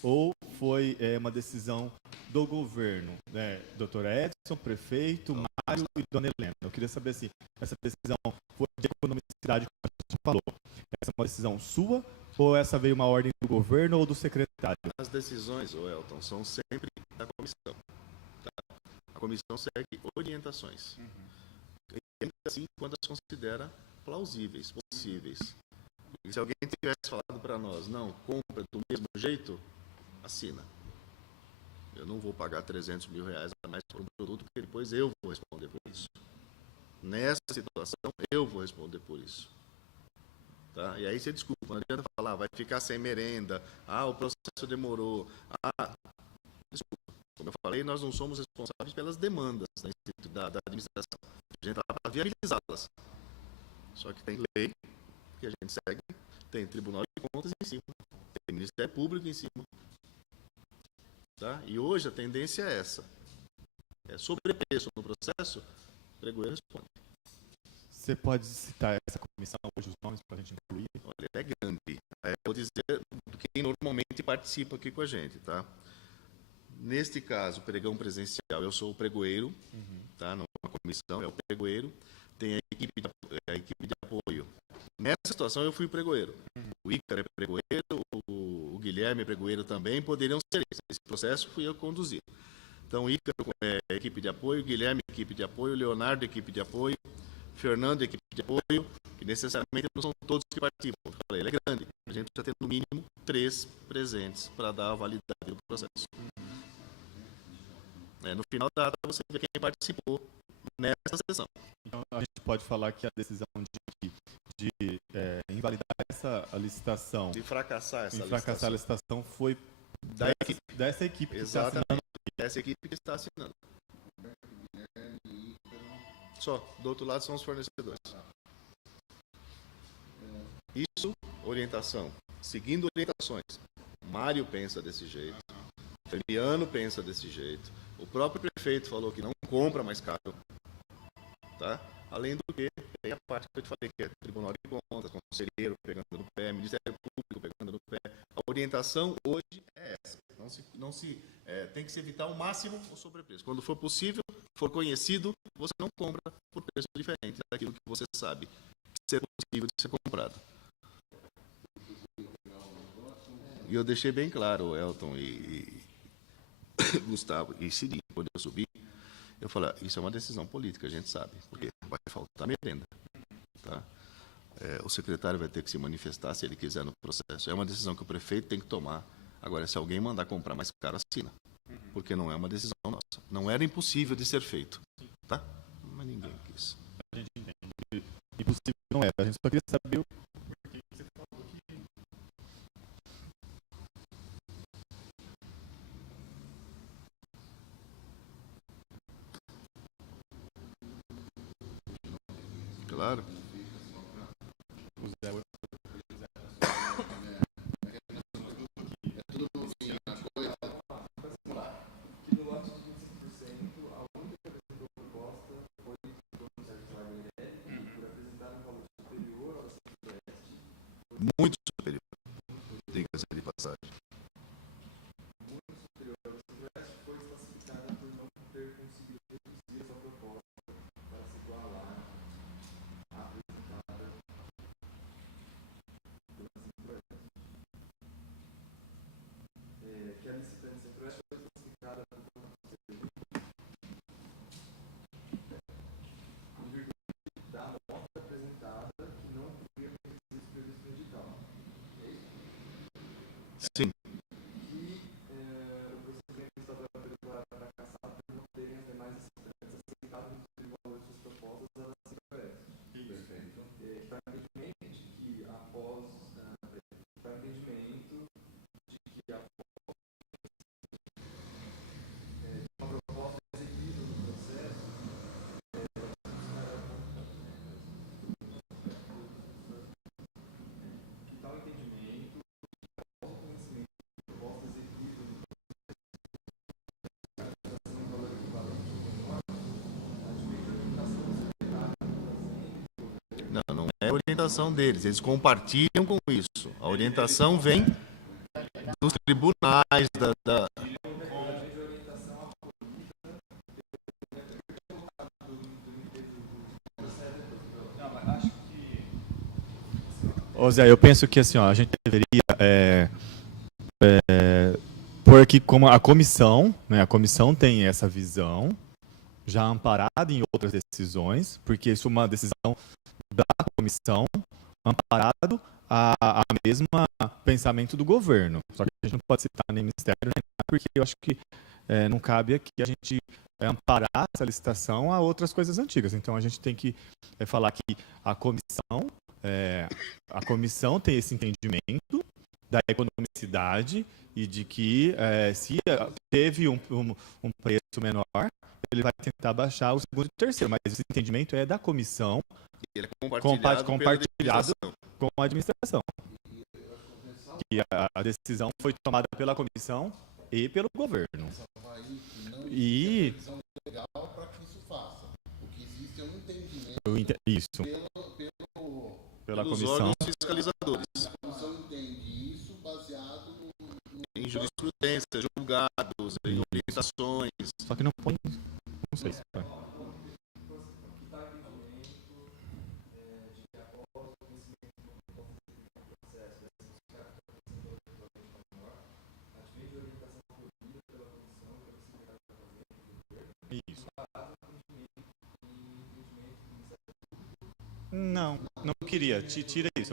ou foi uma decisão do governo, né? Doutor Edson, prefeito, Mário e Dona Helena. Eu queria saber se essa decisão foi de economicidade, como você falou. Essa é uma decisão sua ou essa veio uma ordem do governo ou do secretário? As decisões, Elton, são sempre da comissão. Tá? A comissão segue orientações. E ainda assim, quando as considera plausíveis, possíveis. E se alguém tivesse falado para nós, não, compra do mesmo jeito, assina. Eu não vou pagar R$300 mil a mais por um produto, porque depois eu vou responder por isso. Nessa situação, eu vou responder por isso. Tá? E aí você desculpa, não adianta falar, vai ficar sem merenda, o processo demorou. Desculpa, como eu falei, nós não somos responsáveis pelas demandas da administração. A gente está para viabilizá-las. Só que tem lei que a gente segue, tem Tribunal de Contas em cima, tem Ministério Público em cima. Tá? E hoje a tendência é essa. É sobrepreço no processo, o pregoeiro responde. Você pode citar essa comissão hoje, os nomes, para a gente incluir? Olha, é grande. Vou dizer quem normalmente participa aqui com a gente. Tá? Neste caso, pregão presencial, eu sou o pregoeiro, tá? Não é uma comissão, é o pregoeiro. Tem a equipe de apoio. Nessa situação, eu fui o pregoeiro. O Ícaro é pregoeiro, o Guilherme é pregoeiro também, poderiam ser eles. Esse processo fui eu conduzir. Então, o Ícaro é equipe de apoio, o Guilherme é equipe de apoio, o Leonardo é equipe de apoio, Fernando é equipe de apoio, que necessariamente não são todos que participam. Eu falei, ele é grande. A gente precisa ter no mínimo 3 presentes para dar a validade do processo. No final da data, você vê quem participou nessa sessão. Então, a gente pode falar que a decisão de invalidar a licitação, De fracassar essa a licitação foi dessa equipe que está Exatamente. assinando. Essa equipe que está assinando. Só, do outro lado são os fornecedores. Isso, orientação. Seguindo orientações. Mário pensa desse jeito. Feliano pensa desse jeito. O próprio prefeito falou que não compra mais caro. Tá? Além do que, tem a parte que eu te falei, que é Tribunal de Contas, conselheiro pegando no pé, Ministério Público pegando no pé. A orientação hoje é essa. Tem que se evitar ao máximo o sobrepreço. Quando for possível, for conhecido, você não compra por preço diferente daquilo que você sabe ser possível de ser comprado. E eu deixei bem claro, Elton e Gustavo e Ciri, quando eu subi, eu falei, isso é uma decisão política, a gente sabe, porque vai faltar merenda. Tá? O secretário vai ter que se manifestar se ele quiser no processo. É uma decisão que o prefeito tem que tomar. Agora, se alguém mandar comprar mais caro, assina. Porque não é uma decisão nossa. Não era impossível de ser feito. Tá? Mas ninguém quis. A gente entende. Impossível não é. A gente só queria saber o porquê que Claro. Que no lote de 25%, a única que apresentou proposta foi o dono do Sérgio Lagarelli, por apresentar um valor superior ao Centro-Oeste. Muito superior. Diga-se de passagem. Muito superior ao Centro-Oeste, foi classificada por não ter conseguido reduzir sua proposta para se igualar à apresentada pela Centro-Oeste. Que a licitante Centro-Oeste foi classificada por em virtude da nota apresentada que não cumpria com os requisitos previstos no edital. É isso? Sim. Que o procedimento estadual perdoar fracassado por não terem as demais licitantes aceitado o valor de suas propostas à Centro-Oeste. Perfeito. Está em entendimento de que após está em entendimento de que após uma proposta exeguida no processo, que tal entendimento, após o conhecimento de proposta exeguida no processo em valor equivalente ou menor, a direita de orientação secretária da Não, não é a orientação deles. Eles compartilham com isso. A orientação vem dos tribunais, da... Ô Zé, eu penso que assim, ó, a gente deveria pôr aqui como a comissão, né? A comissão tem essa visão já amparada em outras decisões, porque isso é uma decisão da comissão amparado a mesma pensamento do governo. Só que a gente não pode citar nem ministério, nem nada, porque eu acho que não cabe aqui a gente amparar essa licitação a outras coisas antigas. Então a gente tem que falar que a comissão tem esse entendimento da economicidade e de que se teve um preço menor, ele vai tentar baixar o segundo e o terceiro, mas esse entendimento é da comissão Ele é compartilhado, com a administração. Que a decisão foi tomada pela comissão e pelo governo. E legal para que isso faça. O que existe é um entendimento isso pela pelos comissão. órgãos fiscalizadores. A comissão entende isso baseado Em jurisprudência, julgados, em orientações. Só que não põe. Não sei se foi. Isso. Não queria. Tira isso.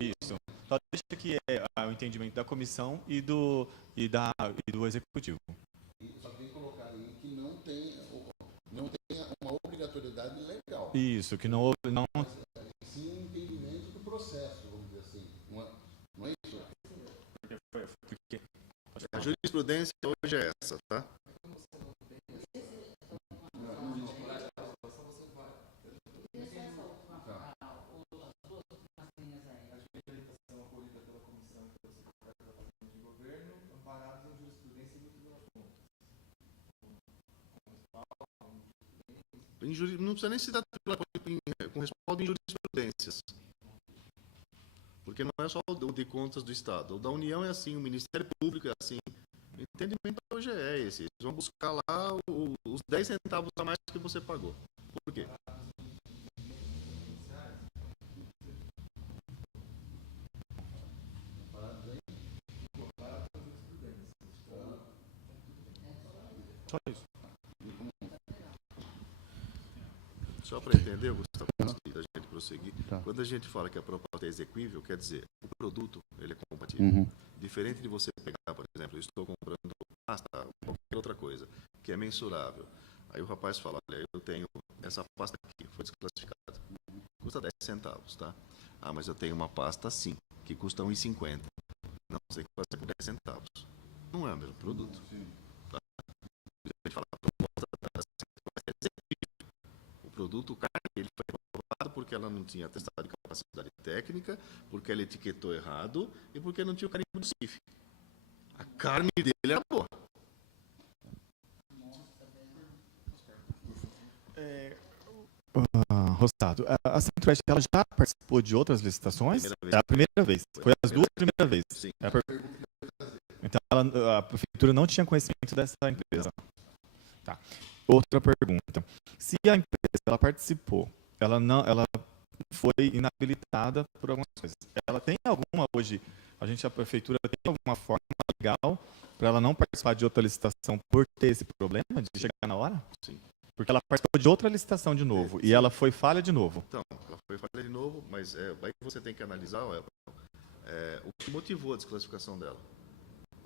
Isso. Só deixa que é o entendimento da comissão e do executivo. só tem que colocar aí que não tem uma obrigatoriedade legal. Isso, que não. Sim, um entendimento do processo, vamos dizer assim. Não é isso? Porque A jurisprudência hoje é essa, tá? Não precisa nem citar com respaldo em jurisprudências. Porque não é só o de contas do Estado. O da União é assim, o Ministério Público é assim. O entendimento hoje é esse. Eles vão buscar lá os 10 centavos a mais que você pagou. Por quê? só isso. Só para entender, Gustavo, antes da gente prosseguir, Tá. quando a gente fala que a proposta é exequível, quer dizer, o produto ele é compatível. Diferente de você pegar, por exemplo, eu estou comprando pasta, qualquer outra coisa, que é mensurável. Aí o rapaz fala, olha, eu tenho essa pasta aqui, foi desclassificada, custa 10 centavos, tá? Ah, mas eu tenho uma pasta assim, que custa 1,50. Não, sei que custa 10 centavos. Não é o mesmo produto. Tá? A gente fala, a proposta da exequível. O produto, cara, ele foi aprovado por porque ela não tinha atestado de capacidade técnica, porque ela etiquetou errado e porque não tinha o carimbo do CIF. A carne dele era boa. Rosado, a Centro-Oeste, ela já participou de outras licitações? Primeira vez. É a primeira vez. Foi as duas primeiras vezes. Sim. Então, a prefeitura não tinha conhecimento dessa empresa. Tá. Outra pergunta. Se a empresa ela participou, ela foi inabilitada por algumas coisas. Ela tem alguma hoje, a prefeitura tem alguma forma legal para ela não participar de outra licitação por ter esse problema de chegar na hora? Sim. Porque ela participou de outra licitação de novo e ela foi falha de novo. Então, ela foi falha de novo, mas aí você tem que analisar o que motivou a desclassificação dela.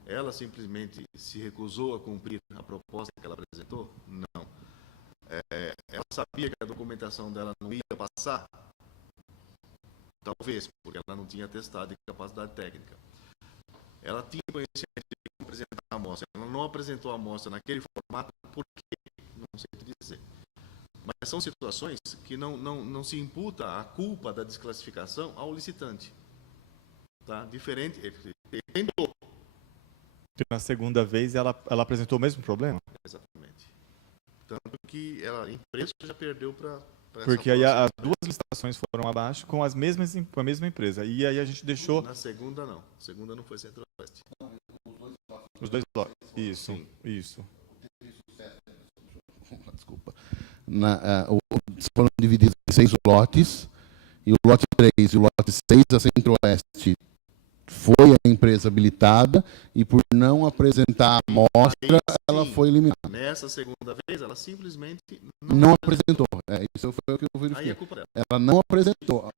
Ela simplesmente se recusou a cumprir a proposta que ela apresentou? Não. Ela sabia que a documentação dela não ia passar? Talvez, porque ela não tinha testado de capacidade técnica. Ela tinha conhecimento de apresentar a amostra. Ela não apresentou a amostra naquele formato, por quê? Não sei te dizer. Mas são situações que não se imputa a culpa da desclassificação ao licitante. Tá? Diferente, ele tentou. Na segunda vez ela apresentou o mesmo problema? Exatamente. Tanto que a empresa já perdeu para porque aí as duas licitações foram abaixo com a mesma empresa. E aí a gente deixou... Na segunda, não. A segunda não foi Centro-Oeste. Os dois lotes. Isso, Sim. isso. Desculpa. Foram divididos em 6 lotes, e o lote 3 e o lote 6, a Centro-Oeste foi a empresa habilitada, e por não apresentar a amostra, ela foi eliminada. Nessa segunda vez, ela simplesmente Não apresentou. Isso foi o que eu Aí é verifiquei. culpa dela. Ela não apresentou.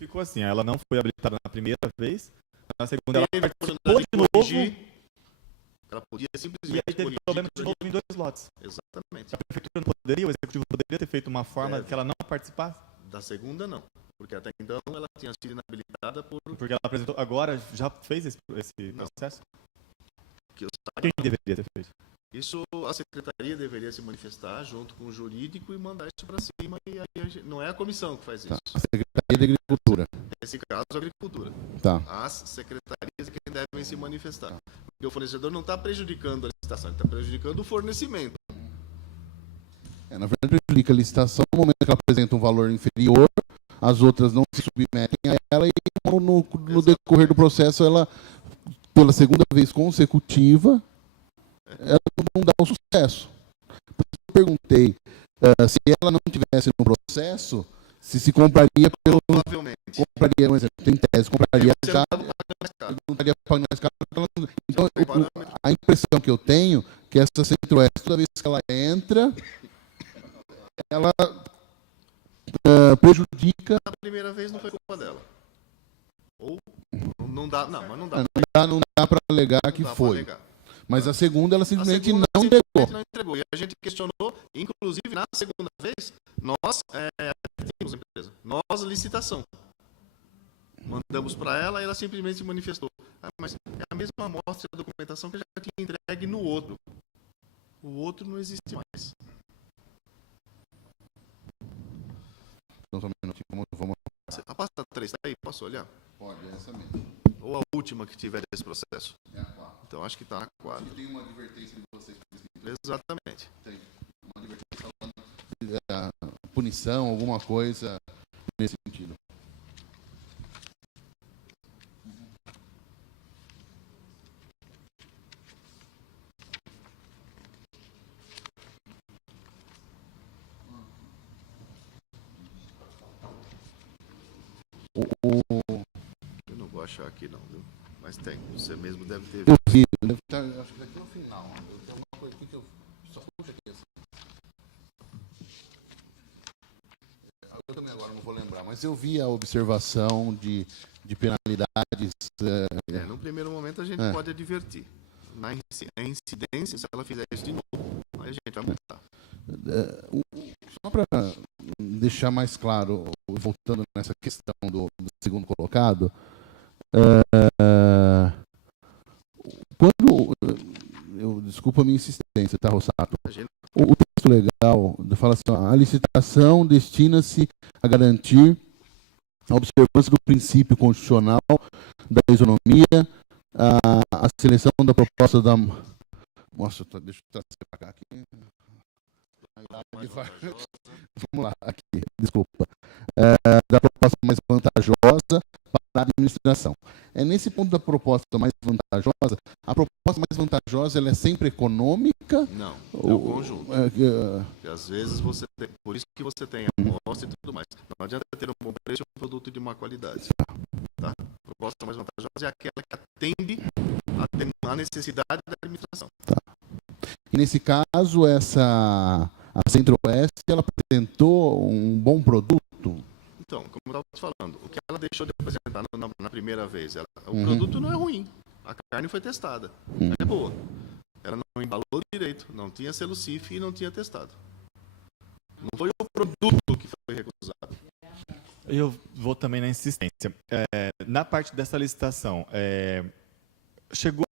Ficou assim, ela não foi habilitada na primeira vez, na segunda ela Teve a participou oportunidade de novo, corrigir. Ela podia e simplesmente aí teve corrigir problema de durante- novo em 2 lotes. Exatamente. A prefeitura não poderia, o executivo poderia ter feito uma forma que ela não participasse? Da segunda, não. Porque até então ela tinha sido inabilitada por Porque ela apresentou, agora já fez esse Não. processo? que eu saiba. Quem deveria ter feito? Isso a secretaria deveria se manifestar junto com o jurídico e mandar isso para cima. E aí não é a comissão que faz isso. Tá. A Secretaria de Agricultura. Nesse caso, a agricultura. Tá. As secretarias é quem devem se manifestar. Porque o fornecedor não está prejudicando a licitação, ele está prejudicando o fornecimento. Na verdade, prejudica a licitação no momento que ela apresenta um valor inferior, as outras não se submetem a ela, e no decorrer do processo, ela, pela segunda vez consecutiva, ela não dá o sucesso. Por isso eu perguntei se ela não tivesse no processo, se compraria pelo. Provavelmente. Compraria, um exemplo, tem tese, compraria Você já, não estava pagando mais caro. não estaria pagando mais caro. Então, Tem parâmetro. a impressão que eu tenho é que essa Centro-Oeste, toda vez que ela entra, ela prejudica. Na primeira vez não foi culpa dela. Ou não dá, não, mas não dá. Não dá para alegar que Não dá pra foi. alegar. Mas a segunda, ela A simplesmente segunda, não simplesmente entregou. não entregou. E a gente questionou, inclusive na segunda vez, nós tínhamos a empresa. Nós, licitação. Mandamos para ela e ela simplesmente se manifestou. Mas é a mesma amostra da documentação que eu já tinha entregue no outro. O outro não existe mais. Então, só um minutinho, vamos. A pasta 3 tá aí? Posso olhar? Pode, é essa mesmo. Ou a última que tiver desse processo? É a 4. Então acho que está na 4. Tem uma advertência de vocês. Exatamente. Tem uma advertência falando punição, alguma coisa nesse sentido. Eu não vou achar aqui não, viu? Mas tem. Você mesmo deve ter Eu visto. vi, deve estar, acho que aqui no final. Eu tenho alguma coisa aqui que eu só puxa aqui assim. Eu também agora não vou lembrar, mas eu vi a observação de penalidades. No primeiro momento a gente pode advertir. Na incidência, se ela fizer isso de novo, aí a gente vai multar. Só para deixar mais claro, voltando nessa questão do segundo colocado, quando eu desculpa a minha insistência, tá, Rossato? Imagina. O texto legal fala assim, ó, a licitação destina-se a garantir a observância do princípio constitucional da isonomia, a seleção da proposta da... Nossa, deixa eu trazer para cá aqui. Vamos lá, aqui, desculpa. Da proposta mais vantajosa para a administração. É nesse ponto da proposta mais vantajosa, a proposta mais vantajosa ela é sempre econômica? Não, é o conjunto. Porque às vezes você tem, por isso que você tem a amostra e tudo mais. Não adianta ter um bom preço e um produto de má qualidade. Tá? A proposta mais vantajosa é aquela que atende a necessidade da administração. Tá. E nesse caso, a Centro-Oeste, ela apresentou um bom produto? Então, como eu estava te falando, o que ela deixou de apresentar na primeira vez, o produto não é ruim. A carne foi testada. É boa. Ela não embalou direito, não tinha selo CIF e não tinha testado. Não foi o produto que foi recusado. Eu vou também na insistência. Na parte dessa licitação, chegou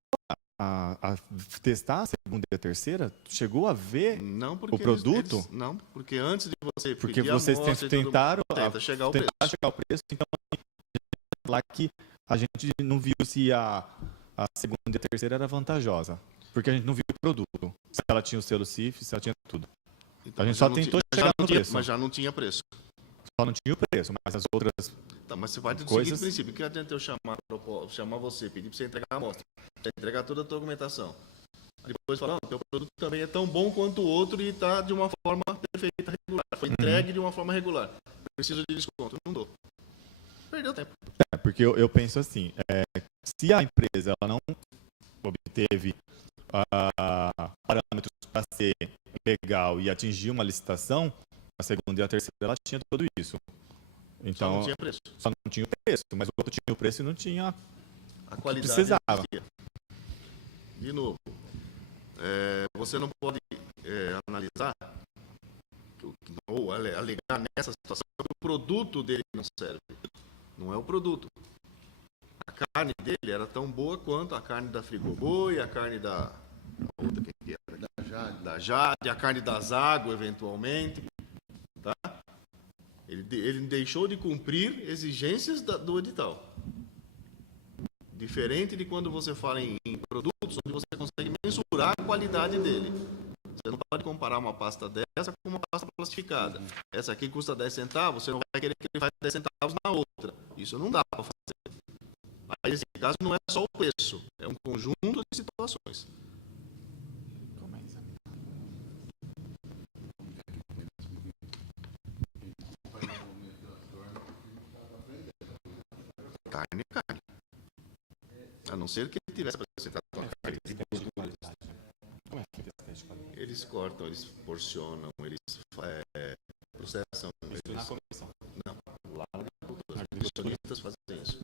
a testar a segunda e a terceira? Chegou a ver não porque o produto? Não, porque antes de você porque pedir vocês tentaram chegar ao preço. Então, lá que a gente não viu se a segunda e a terceira era vantajosa. Porque a gente não viu o produto. Se ela tinha o selo CIF, se ela tinha tudo. Então, a gente só tentou chegar no preço. Mas já não tinha preço. Só não tinha o preço, mas as outras Tá, mas você vai do coisas... seguinte princípio. Que adianta eu chamar você, pedir para você entregar a amostra, entregar toda a documentação. Aí depois falar, o teu produto também é tão bom quanto o outro e está de uma forma perfeita, regular. Foi entregue de uma forma regular. Preciso de desconto. Não dou. Perdeu tempo. Porque eu penso assim, se a empresa ela não obteve parâmetros para ser legal e atingir uma licitação, a segunda e a terceira ela tinha tudo isso. Então, só não tinha preço. Só não tinha o preço, mas o outro tinha o preço e não tinha a qualidade. Precisava. De novo, você não pode analisar ou alegar nessa situação que o produto dele não serve. Não é o produto. A carne dele era tão boa quanto a carne da Frigoboi, a carne da outra que era? Da Jade, a carne da Zago, eventualmente. Tá? Ele deixou de cumprir exigências do edital. Diferente de quando você fala em produtos onde você consegue mensurar a qualidade dele. Você não pode comparar uma pasta dessa com uma pasta plastificada. Essa aqui custa 10 centavos, você não vai querer que ele faça 10 centavos na outra. Isso não dá para fazer. Aí, nesse caso, não é só o preço, é um conjunto de situações. Carne é carne. A não ser que ele tivesse apresentado uma carne de boa qualidade. Eles cortam, eles porcionam, eles processam. Não, lá os nutricionistas fazem isso.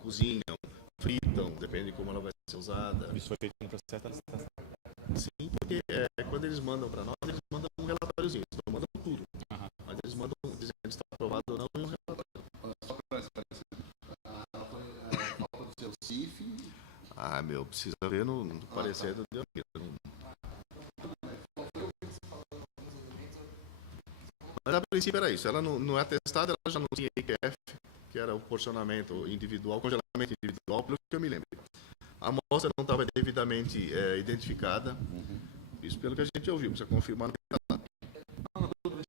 Cozinham, fritam, depende de como ela vai ser usada. Isso foi feito no processo da licitação. Sim, porque quando eles mandam para nós, eles mandam um relatóriozinho, eles não mandam tudo. Mas eles mandam dizendo se está aprovado ou não em um relatório. Só para esclarecer, falta do seu CIF. Precisa ver no parecer do Deomiro. Mas a princípio era isso, ela não é atestada, ela já não tinha IQF, que era o porcionamento individual, congelamento individual, pelo que eu me lembro. A amostra não estava devidamente identificada, isso pelo que a gente ouviu, precisa confirmar.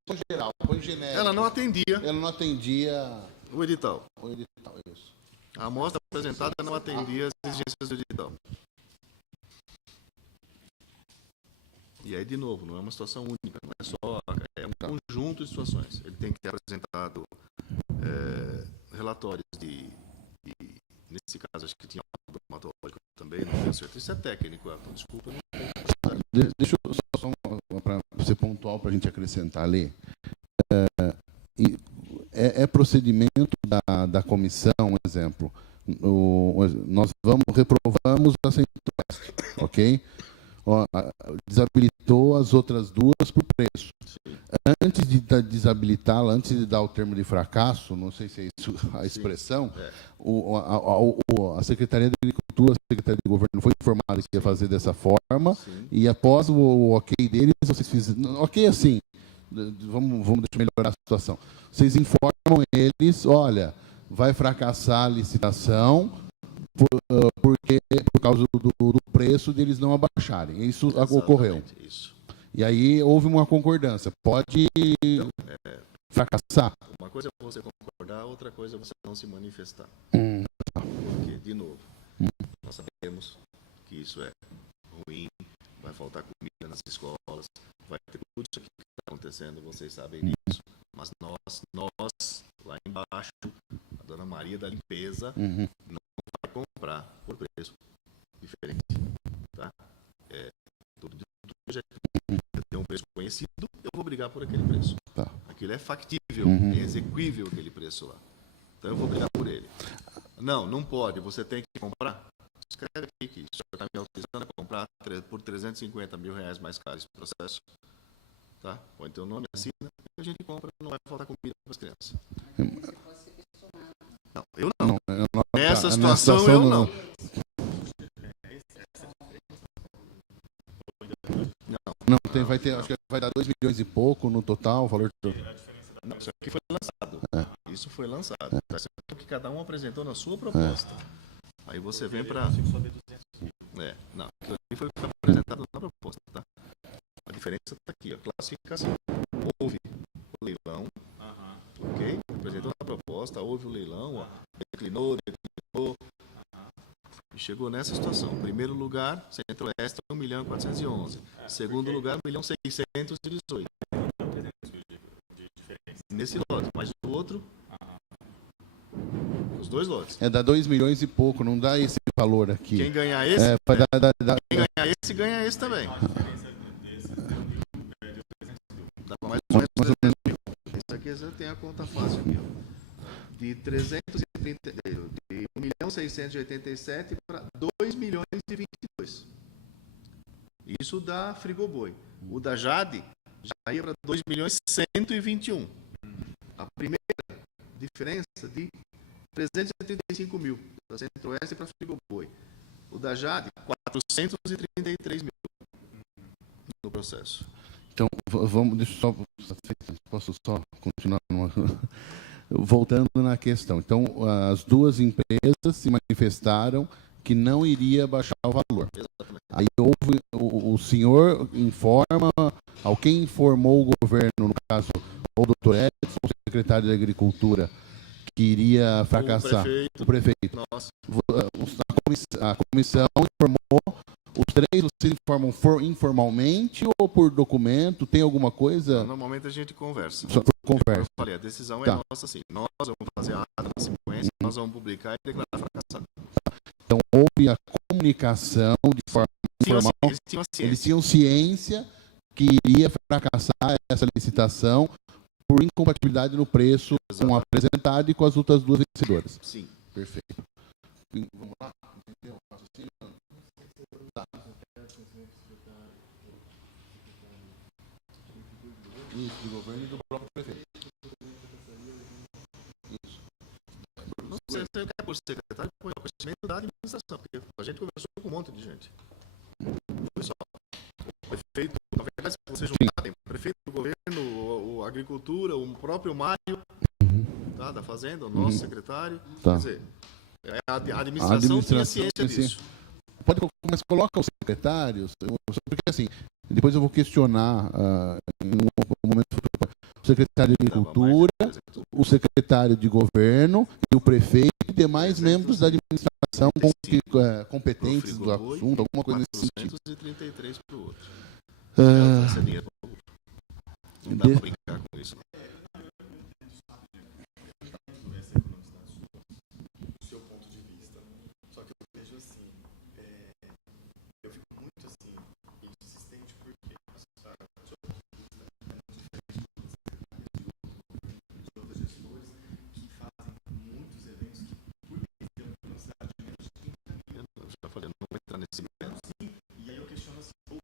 Põe geral, põe genérico. Ela não atendia o edital. Isso. A amostra apresentada não atendia as exigências do edital. E aí, de novo, não é uma situação única, não é só, é um conjunto de situações. Ele tem que ter apresentado relatórios nesse caso, acho que tinha um dermatológico também, não tenho certeza. Isso é técnico, então, desculpa. Deixa eu só para ser pontual, para a gente acrescentar ali. É procedimento da comissão, um exemplo. Nós reprovamos a Centro-Oeste, ok? ó, desabilitou as outras duas por preço. Antes de desabilitá-la, antes de dar o termo de fracasso, não sei se é isso a expressão, a Secretaria da Agricultura, a Secretaria de Governo foi informada que ia fazer dessa forma, e após o ok deles, vocês fizeram... Ok, assim, vamos deixar melhorar a situação. Vocês informam eles, olha, vai fracassar a licitação por causa do preço deles não abaixarem. Isso ocorreu. Isso. E aí houve uma concordância. Pode fracassar? Uma coisa é você concordar, outra coisa é você não se manifestar. Porque, de novo, nós sabemos que isso é ruim, vai faltar comida nas escolas, vai ter tudo isso aqui que está acontecendo, vocês sabem disso. Mas nós, lá embaixo, a dona Maria da limpeza, não vai comprar por preço diferente. Tá? Tudo já tem um preço conhecido, eu vou brigar por aquele preço. Tá. Aquilo é factível, é exequível aquele preço lá. Então eu vou brigar por ele. Não pode, você tem que comprar. Escreve aqui que o senhor está me autorizando a comprar por 350 mil reais mais caro esse processo. Tá? Põe teu nome, assina, e a gente compra, não vai faltar comida para as crianças. Não, eu não. Nessa situação eu não. Não, vai ter, acho que vai dar 2 milhões e pouco no total, o valor do... Não, isso aqui foi lançado. Isso foi lançado. Tá certo que cada um apresentou na sua proposta. Aí você vem para... não, aquilo ali foi apresentado na proposta, tá? A diferença está aqui, a classificação. Houve o leilão, ok? Apresentou na proposta, houve o leilão, declinou, e chegou nessa situação. Primeiro lugar, Centro-Oeste, 1.411.000. Segundo lugar, 1.618.000. Nesse lote, mas o outro, os dois lotes. Dá 2 milhões e pouco, não dá esse valor aqui. Quem ganhar esse, quem ganhar esse, ganha esse também. Dá mais ou menos. Isso aqui você tem a conta fácil aqui, ó. De 1.687 para 2.022. Isso dá Frigoboi. O da Jade já ia para 2.121. A primeira diferença de 375 mil da Centro-Oeste para Frigoboi. O da Jade, 433 mil no processo. Então, posso só continuar voltando na questão. Então, as duas empresas se manifestaram que não iria baixar o valor. Exatamente. Aí houve, o senhor informa, quem informou o governo, no caso, ou o doutor Edson, ou o secretário da Agricultura, que iria fracassar? O prefeito. Nossa. A comissão informou, os três vocês informam informalmente ou por documento? Tem alguma coisa? Normalmente a gente conversa. Só conversa. Eu falei, a decisão Tá. é nossa, sim. Nós vamos fazer a ata na sequência, nós vamos publicar e declarar fracassado. Então, houve a comunicação de forma informal. Eles tinham ciência que iria fracassar essa licitação por incompatibilidade no preço com o apresentado e com as outras duas vencedoras. Sim. Perfeito. Vamos lá? Entendeu? Tá. Isso, do governo e do próprio prefeito. Isso. Não sei se você quer por secretário, põe o conhecimento da administração, porque a gente conversou com um monte de gente. Foi só. O prefeito, na verdade, se vocês juntarem, o prefeito do governo, a agricultura, o próprio Mário, tá, da Fazenda, o nosso secretário, Tá. quer dizer, a administração tinha ciência disso. Mas coloca os secretários, porque assim, depois eu vou questionar em um momento futuro, o secretário de Agricultura, o secretário de Governo e o prefeito e demais membros da administração competentes do assunto, alguma coisa nesse sentido. 433 para o outro. Ah, Essa linha para o outro. Não dá para brincar com isso. Do seu ponto de vista. Só que eu vejo assim, eu fico muito assim, insistente porque os outros gestores que fazem muitos eventos que por ter uma velocidade de menos de 30 mil. Eu já falei, não vou entrar nesse momento. E aí eu questiono assim, ou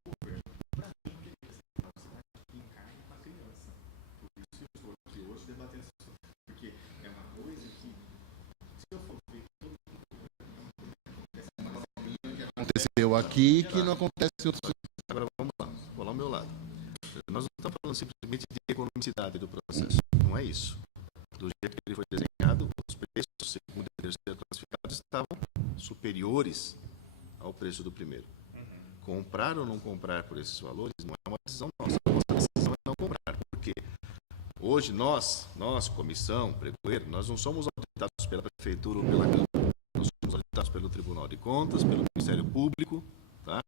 aconteceu aqui que não acontece em outros. Agora vamos lá, vou lá ao meu lado. Nós não estamos falando simplesmente de economicidade do processo, não é isso. Do jeito que ele foi desenhado, os preços, segundo e terceiro classificados, estavam superiores ao preço do primeiro. Comprar ou não comprar por esses valores não é uma decisão nossa. A nossa decisão é não comprar. Por quê? Hoje nós, comissão, pregoeiro, nós não somos auditados pela prefeitura ou pela Câmara. Nós somos auditados pelo Tribunal de Contas, pelo Ministério Público, tá?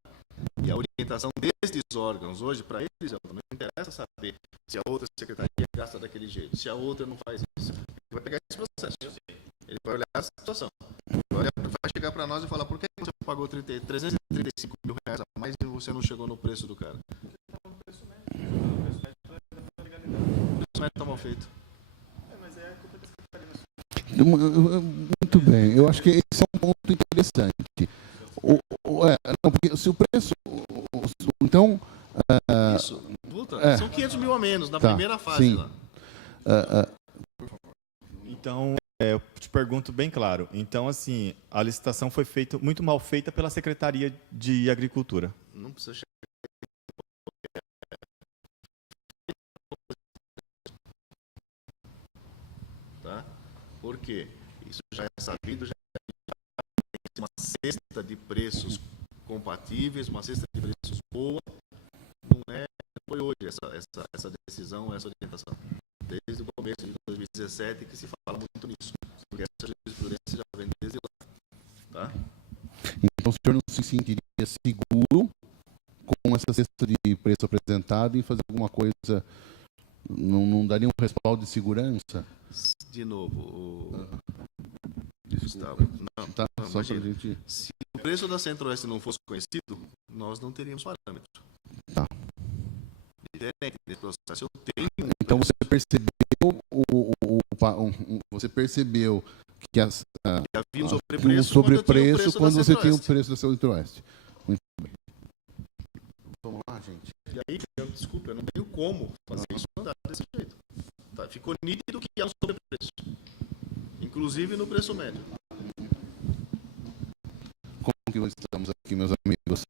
E a orientação destes órgãos hoje, para eles, não interessa saber se a outra secretaria gasta daquele jeito, se a outra não faz isso. Ele vai pegar esse processo. Ele vai olhar a situação. Vai chegar para nós e falar: por que você pagou 335 mil reais a mais e você não chegou no preço do cara? O preço médio está mal feito. Mas é a culpa da secretaria. Muito bem, eu acho que esse é um ponto interessante. Não, porque se o preço. Então. Isso, puta, são 500 mil a menos na primeira fase. Sim. Lá. Então, eu te pergunto bem claro. Então, assim, a licitação foi muito mal feita pela Secretaria de Agricultura. Não precisa chegar. Tá? Por quê? Isso já é sabido, já é uma cesta de preços compatíveis, uma cesta de preços boa. Não foi hoje essa decisão, essa orientação. Desde o começo de 2017 que se fala muito nisso. Porque essa jurisprudência já vem desde lá. Tá? Então o senhor não se sentiria seguro com essa cesta de preço apresentada em fazer alguma coisa? Não daria um respaldo de segurança? De novo, Gustavo. Não, tá, não, só imagina, gente... Se o preço da Centro-Oeste não fosse conhecido, nós não teríamos parâmetro. Tá. Diferente desse processo, eu tenho... Então você percebeu você percebeu que havia um sobrepreço quando você tinha o Centro-Oeste. preço da Centro-Oeste. Muito bem. Vamos lá, gente. E aí, desculpa, eu não tenho como fazer isso andar desse jeito. Tá? Ficou nítido que há um sobrepreço. Inclusive no preço médio. Como que estamos aqui, meus amigos?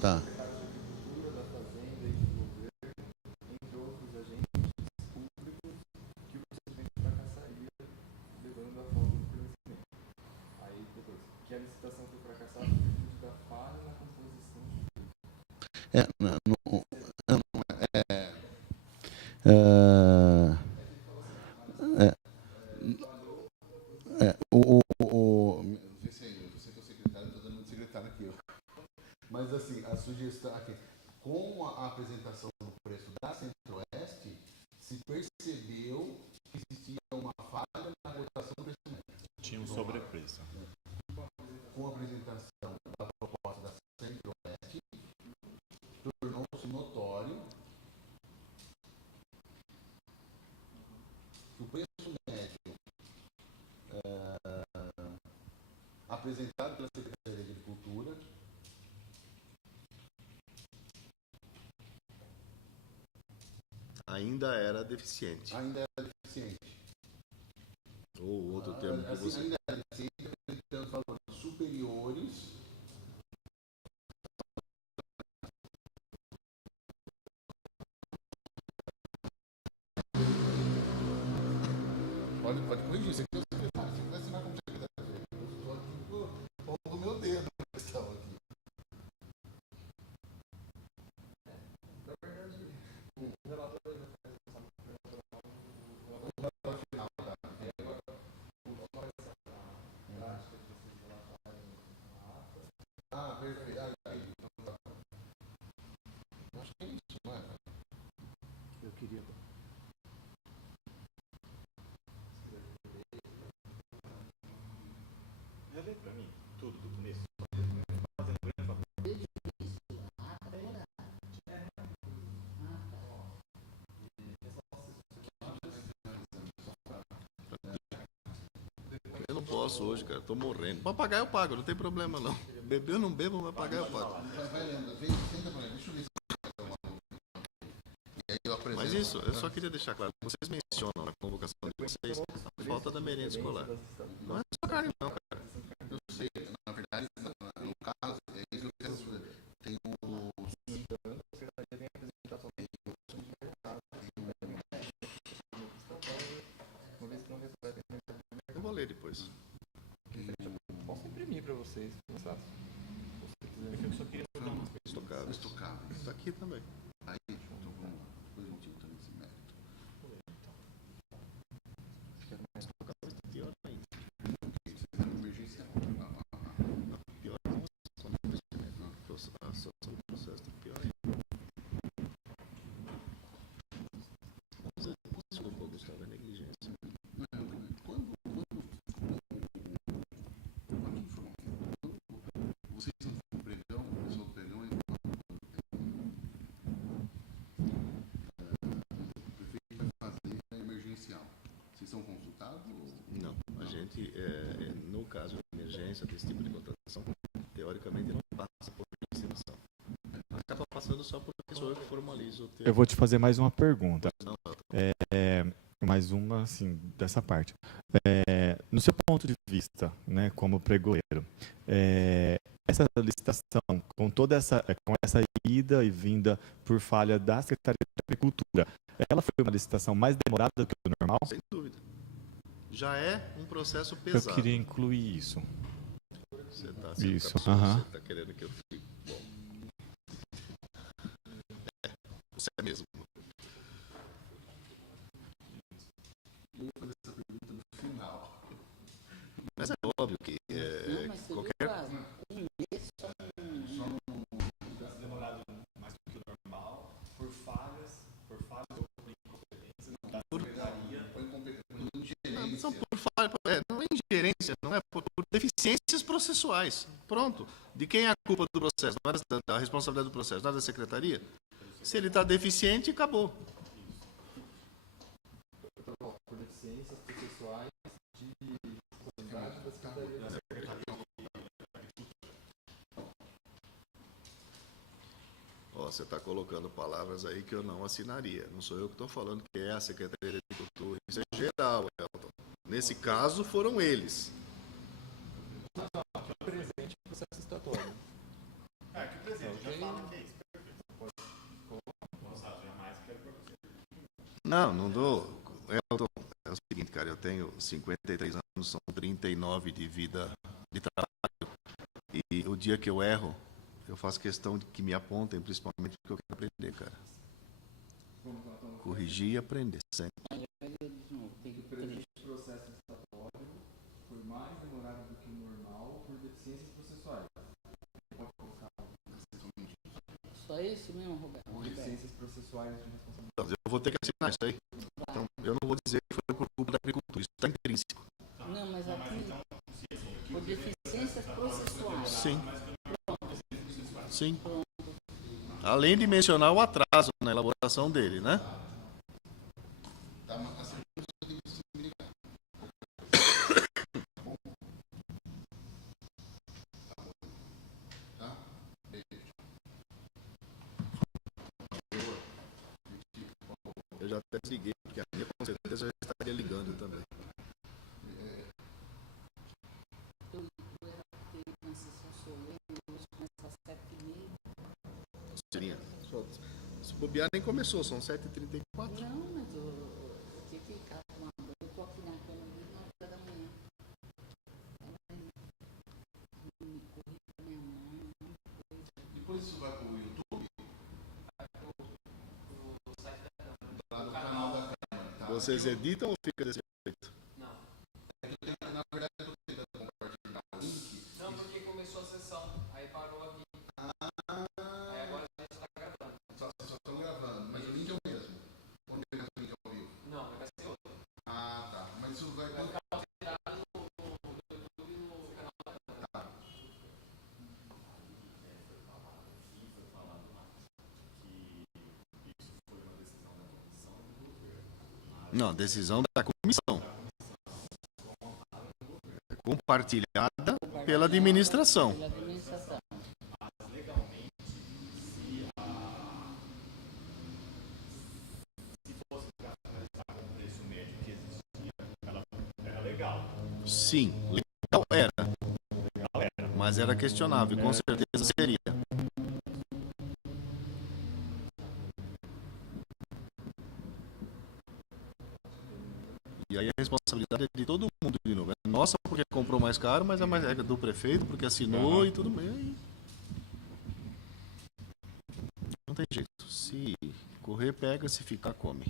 Tá. Que a licitação foi fracassada em virtude da falha na composição Você que é o secretário, estou dando de secretário aqui. Mas assim, a sugestão aqui, com a apresentação do preço da Centro-Oeste, se percebeu que existia uma falha na cotação do preço médio. Tinha um sobrepreço. Com a apresentação da proposta da Centro-Oeste, tornou-se notório que o preço médio apresentado pela Secretaria de Agricultura Ainda era deficiente. Ou outro termo que você... ainda era deficiente, apresentando valores superiores pode corrigir, você quer assinar como secretário. Eu estou aqui pondo o meu dedo na questão aqui. Na verdade, o relatório vai fazer Final, tá? prática de vocês relatarem a ata. Ah, perfeito. Acho que é isso, não é? Eu queria... Já lê para mim tudo do começo. Eu não posso hoje, cara. Tô morrendo. Pra pagar eu pago, não tem problema não. Beber eu não bebo, mas pagar eu pago. Vai lendo, senta pra mim, deixa eu ver se e aí eu apresento. Mas Mas isso, eu só queria deixar claro, vocês mencionam na convocação de vocês a falta da merenda escolar. Não é só carne não, cara. Eu sei, na verdade, no caso, é isso que eu quero dizer. Tem o... Eu vou ler depois. Posso imprimir para vocês, mais fácil. Eu só queria dar uma Estocáveis. Estocáveis. Está aqui também. Aí, então vamos lá. Depois a gente entra nesse mérito. Estocáveis está pior ainda. Emergencial. Pior não, só no investimento. A situação do processo está pior ainda. Desculpa, Gustavo, é negligência. Vocês estão no pregão, o pessoal do pregão, o prefeito vai fazer a emergencial. Vocês são consultados? Não, a gente, no caso de emergência desse tipo de contratação, teoricamente não passa por licitação. Acaba passando só porque sou eu que formalizo o termo. Eu vou te fazer mais uma pergunta. Mais uma, assim, dessa parte. No seu ponto de vista, né, como pregoeiro, essa licitação, com toda essa ida e vinda por falha da Secretaria de Agricultura, ela foi uma licitação mais demorada do que o normal? Sem dúvida. Já é um processo pesado. Eu queria incluir isso. Você está sendo Isso, capcioso, aham. você está querendo que eu fique bom. Você é mesmo. Eu vou fazer essa pergunta no final. Mas é óbvio que Não, mas você qualquer... viu quase um mês só Demorado mais do que o normal, por falhas ou por incompetência da Secretaria. Não são por falha, não é ingerência, não é por deficiências processuais. Pronto. De quem é a culpa do processo? Não é da responsabilidade do processo, não é da Secretaria? Se ele está deficiente, acabou. Por deficiências processuais de responsabilidade da Secretaria. Ó, você está colocando palavras aí que eu não assinaria. Não sou eu que estou falando que é a Secretaria de Agricultura. Isso é geral, Elton. Nesse caso, foram eles. Presente no processo estatório. Que o presidente já fala que é isso. Não dou. Elton, é o seguinte, cara, eu tenho 53 anos, são 39 de vida de trabalho. E o dia que eu erro, eu faço questão de que me apontem, principalmente porque eu quero aprender, cara. Corrigir e aprender sempre. O presente processo estatório foi mais demorado do que o normal por deficiências processuais. Pode colocar só isso mesmo, Roberto. deficiências processuais de responsabilidade. Então, eu vou ter que assinar isso aí. Então, eu não vou dizer que foi por culpa da agricultura. Isso está intrínseco. Não, mas aqui, por deficiências processuais. Sim. Além de mencionar o atraso na elaboração dele, né? Tá, mas a segunda tem que se ligar. Tá? Eu já até desliguei, porque a minha com certeza já estaria ligando também. Eu tenho uma sessão solene, hoje começa às 7h30. Seria. Se bobear nem começou, são 7h34. Não, mas eu tinha que ficar tomando banho. Eu tô aqui na cama desde 9 da manhã. Ela me corri com minha mãe. Depois isso vai pro YouTube? Lá no canal da Câmara, tá? Vocês editam ou fica desse jeito? Na verdade, eu tô tentando compartilhar o link. Não, porque começou a sessão, aí parou aqui. Aí agora a gente está gravando. Só estão gravando, mas o link é o mesmo. Onde é o link ao vivo? Não, vai ser outro. Ah, tá. Mas isso vai... Não, decisão da comissão. É compartilhada pela administração. Pela administração. Legalmente, se legal. Sim, legal era. Mas era questionável, com certeza seria. E aí a responsabilidade é de todo mundo de novo. É nossa porque comprou mais caro, mas é do prefeito porque assinou e tudo bem. Não tem jeito. Se correr, pega, se ficar, come.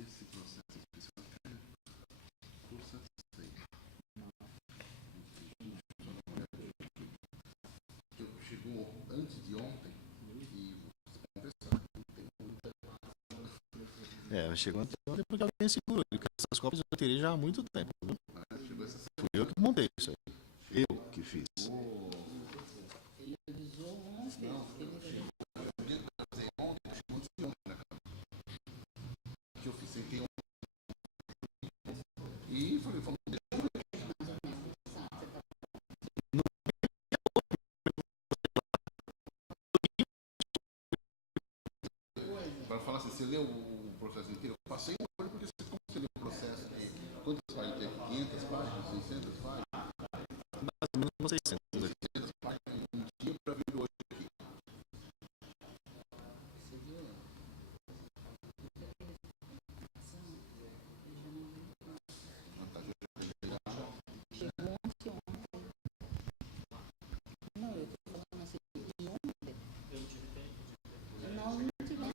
Esse processo especial estou satisfeito. Chegou antes de ontem e confessar, não tem muita. Chegou ontem porque alguém segurou. Essas cópias eu teria já há muito tempo. Viu? Chegou essa semana. Fui eu que montei isso aí. Eu que fiz. Ele avisou ontem. Que eu fiz, sentei ontem. E falei, para falar assim, você leu o processo inteiro? Eu passei um olho porque você leu o processo. Quantas páginas teve? 500 páginas? 600 páginas? Mais ou menos 600. 600 páginas. Um dia para vir hoje aqui. Você viu? Chegou ontem. Não, eu tô falando assim, de ontem. Nós não tivemos.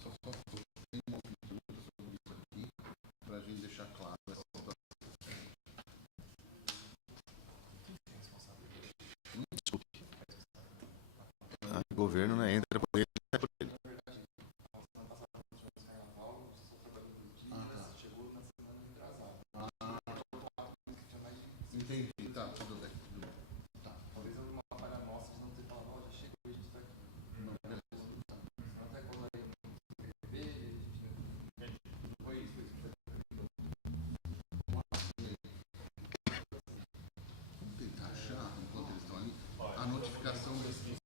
Só tem uma pergunta sobre isso aqui, para a gente deixar claro essa situação. Desculpe. O governo, né, entra por ele, sai por ele. Entendi, tá, tudo bem. Tá. Talvez alguma falha nossa de não ter falado, ó, já chegou, a gente está aqui. Não, beleza. Até quando aí escrever, a gente não foi isso. Vamos tentar achar, enquanto eles estão ali, a notificação desse.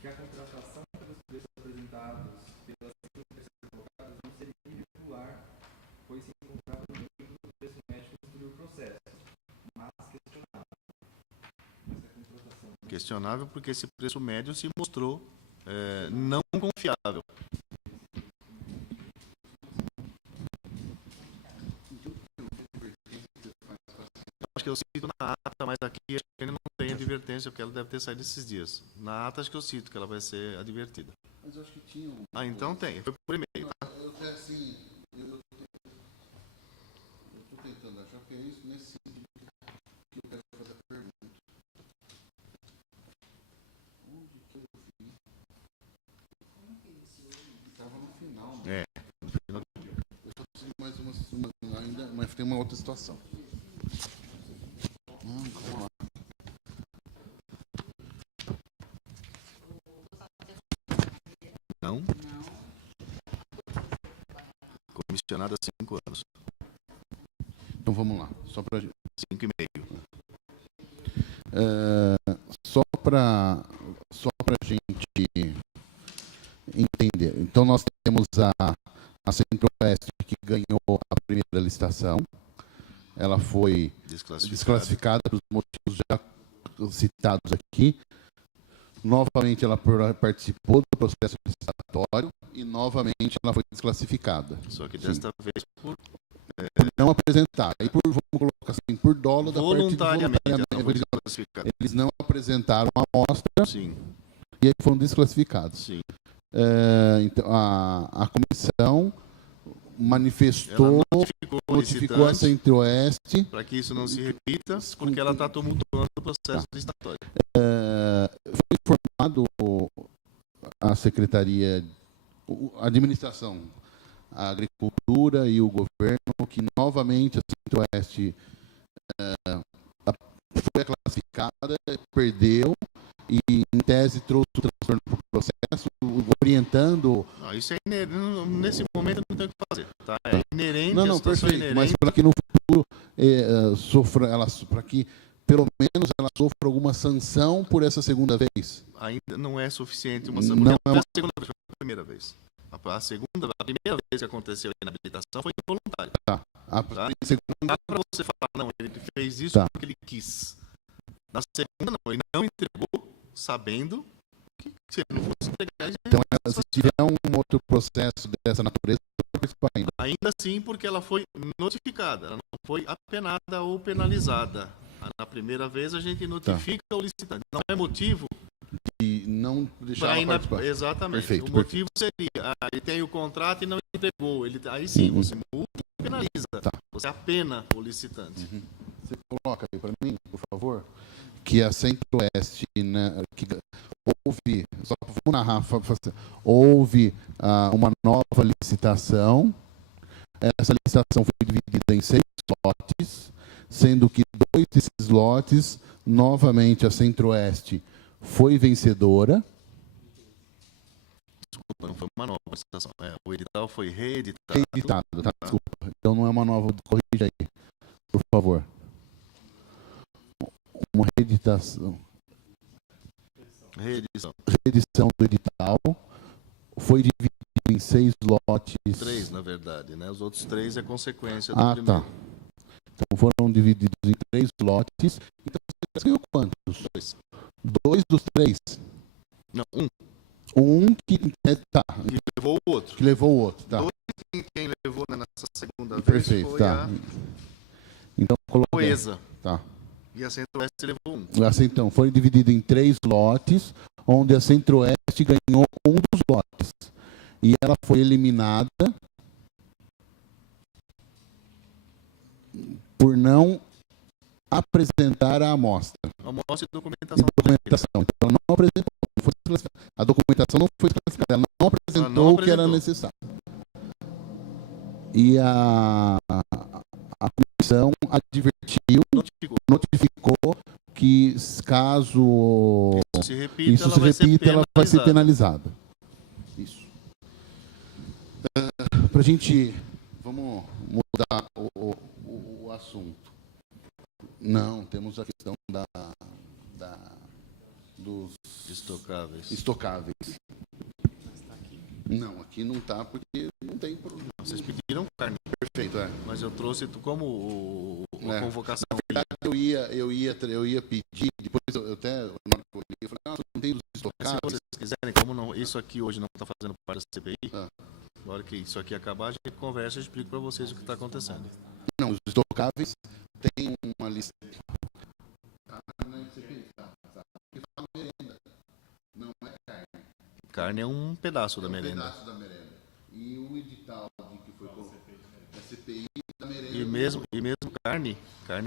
Que a contratação pelos preços apresentados pelas empresas colocadas não seria irregular, pois se encontrava dentro do preço médio que construiu o processo, mas questionável. Essa contratação. Questionável porque esse preço médio se mostrou não confiável. Acho que eu cito na ata, mas aqui acho que ele não tem advertência, porque ela deve ter saído esses dias. Na ata acho que eu cito que ela vai ser advertida. Mas eu acho que tinha um. Ah, então tem. Foi por e-mail, tá? Eu até assim. Eu tô tentando achar que é isso nesse sentido que eu quero fazer a pergunta. Onde que eu vi? Estava no final. Né? Eu só preciso de mais uma ainda, mas tem uma outra situação. Vamos lá. Não? Não. Comissionado há 5 anos. Então vamos lá. Só para 5,5. só para a gente entender. Então nós temos a Centro-Oeste que ganhou a primeira licitação. Ela foi desclassificada pelos motivos já citados aqui. Novamente ela participou do processo licitatório e novamente ela foi desclassificada. Só que desta vez por Por não apresentar. E por, vamos colocar assim, por dolo da parte de Voluntariamente, ela não foi voluntariamente. desclassificada. Eles não apresentaram a amostra Sim, e aí foram desclassificados. sim. Então, a comissão Ela manifestou, notificou o notificou a licitante Centro-Oeste. para que isso não se repita, porque ela está tumultuando o processo licitatório. Foi informado a Secretaria, a Administração, a Agricultura e o Governo que novamente a Centro-Oeste foi classificada, perdeu e, em tese, trouxe o transtorno para o processo, orientando. Não, isso é inerente, nesse momento não tem o que fazer. Tá? É inerente, Não, a não, situação perfeito, mas inerente. para que no futuro para que pelo menos ela sofra alguma sanção por essa segunda vez. Ainda não é suficiente uma Não porque é não uma- a segunda vez, foi a primeira vez. A primeira vez que aconteceu a inabilitação foi involuntária. A Tá. segunda, Não dá para você falar, não, ele fez isso Tá. porque ele quis. Na segunda, não, ele não entregou sabendo que se ele não fosse entregar, então, se tiver um outro processo dessa natureza, vai participar ainda. ainda assim, porque ela foi notificada, ela não foi apenada ou penalizada. Na primeira vez, a gente notifica o licitante. Não é motivo E não deixar para ela participar. Exatamente. Perfeito, O motivo seria, ele tem o contrato e não entregou. Aí sim, você multa e penaliza. Tá. Você apena o licitante. Você coloca aí para mim, por favor, que a Centro-Oeste, né, que houve, só vamos narrar, houve uma nova licitação. Essa licitação foi dividida em 6 lotes, sendo que 2 desses lotes, novamente a Centro-Oeste foi vencedora. Desculpa, não foi uma nova licitação. O edital foi reeditado. Reeditado, tá? Desculpa. Então não é uma nova, corrija aí, por favor. Uma reedição do edital foi dividido em 6 lotes. 3, na verdade, né? Os outros 3 é consequência do Ah, primeiro. tá. Então foram divididos em 3 lotes. Então você ganhou quantos? 2 dos 3. Não, um Que tá, que levou o outro. que levou o outro, tá? Quem levou nessa segunda vez Perfeito, foi tá. a Então coloca. Coesa. Tá. E a Centro-Oeste levou um. Assim, então, foi dividido em 3 lotes, onde a Centro-Oeste ganhou um dos lotes. E ela foi eliminada por não apresentar a amostra. Amostra e E documentação. documentação. Então, ela não apresentou. Não foi desclassificada. A documentação não foi desclassificada. Ela não apresentou o que era necessário. E a comissão advertiu, notificou que caso Isso se repita, isso ela se vai repita, ser ela vai ser penalizada. penalizada. Isso. Para a gente, vamos mudar o assunto. Não, temos a questão dos estocáveis. Não, aqui não está porque não tem problema. Vocês pediram carne, Perfeito, é. mas eu trouxe como a convocação. Na verdade, eu ia pedir, depois eu até, na hora que eu olhei, eu falei, nossa, não tem os Se estocáveis. vocês quiserem, como não, isso aqui hoje não está fazendo parte da CPI, na hora que isso aqui acabar, a gente conversa e explico para vocês o que está acontecendo. Não, os estocáveis tem uma lista. Não é carne. Carne é um pedaço da Um merenda. pedaço da merenda. E o edital de que foi colocado da CPI da merenda. E mesmo carne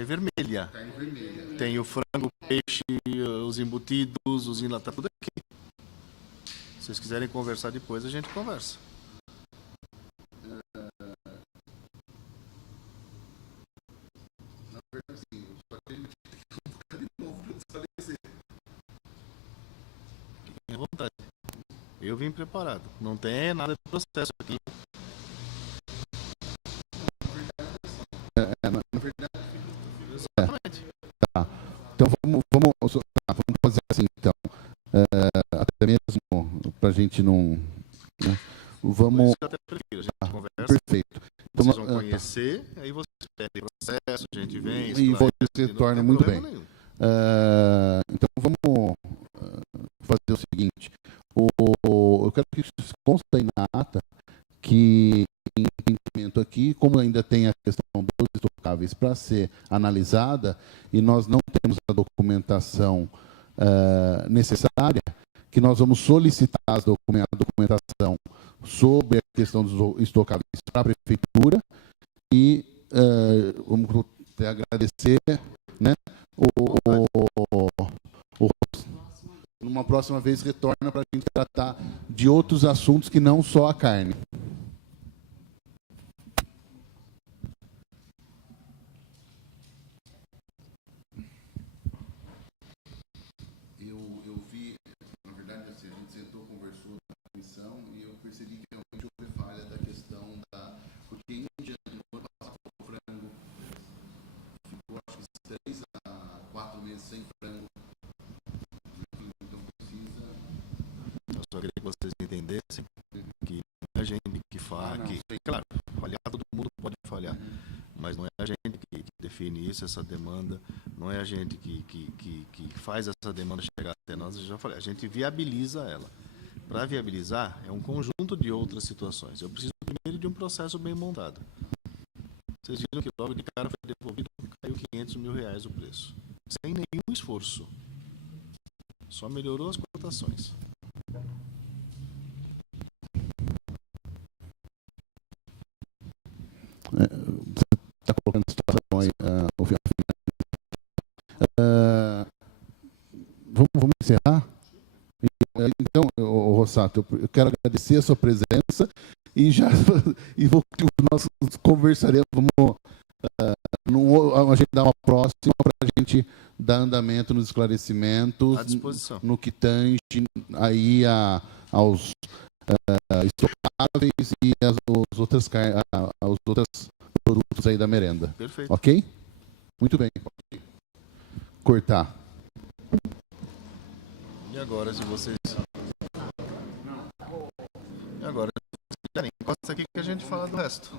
vermelha. Carne vermelha. Tem o frango, o peixe, os embutidos, os enlatados, tudo aqui. Se vocês quiserem conversar depois, a gente conversa. Na verdade, sim. Só que a gente tem que colocar de novo para esclarecer. Fiquem à vontade. Eu vim preparado. Não tem nada de processo aqui. Na verdade, Exatamente. tá. Então vamos fazer assim, então. Até mesmo para a gente não. Né? Por Vamos. isso que eu até prefiro. A gente conversa, Perfeito. Então, vocês vão conhecer, aí vocês pedem processo, a gente vem, e esclarece, você não torna tem muito problema bem. nenhum. Então vamos fazer o seguinte. Eu quero que conste aí na ata que em entendimento aqui E como ainda tem a questão dos estocáveis para ser analisada, e nós não temos a documentação necessária, que nós vamos solicitar a documentação sobre a questão dos estocáveis para a prefeitura e vamos até agradecer, né, numa próxima vez retorna para a gente tratar de outros assuntos que não só a carne. Eu vi, na verdade, assim, a gente sentou, conversou na comissão e eu percebi que realmente houve falha da questão da... Porque em diante, no ano passado, o frango ficou, acho que 3 a 4 meses sem frango. Então precisa... Eu só queria que vocês entendessem que não é a gente que faz, claro, falhar todo mundo pode falhar, mas não é a gente que define isso, essa demanda, não é a gente que faz essa demanda chegar até nós, eu já falei, a gente viabiliza ela. Para viabilizar, é um conjunto de outras situações. Eu preciso primeiro de um processo bem montado. Vocês viram que logo de cara foi devolvido, caiu R$500 mil o preço, sem nenhum esforço. Só melhorou as cotações. Você está colocando a situação aí, vamos encerrar? Então, Rossato, eu quero agradecer a sua presença e nós conversaremos, vamos agendar uma próxima para a gente dar andamento nos esclarecimentos, À disposição. no que tange aí aos estocáveis e aos outros produtos aí da merenda. Perfeito. Ok? Muito bem. Pode cortar. E agora, se vocês... E agora, encosta aqui que a gente fala do resto.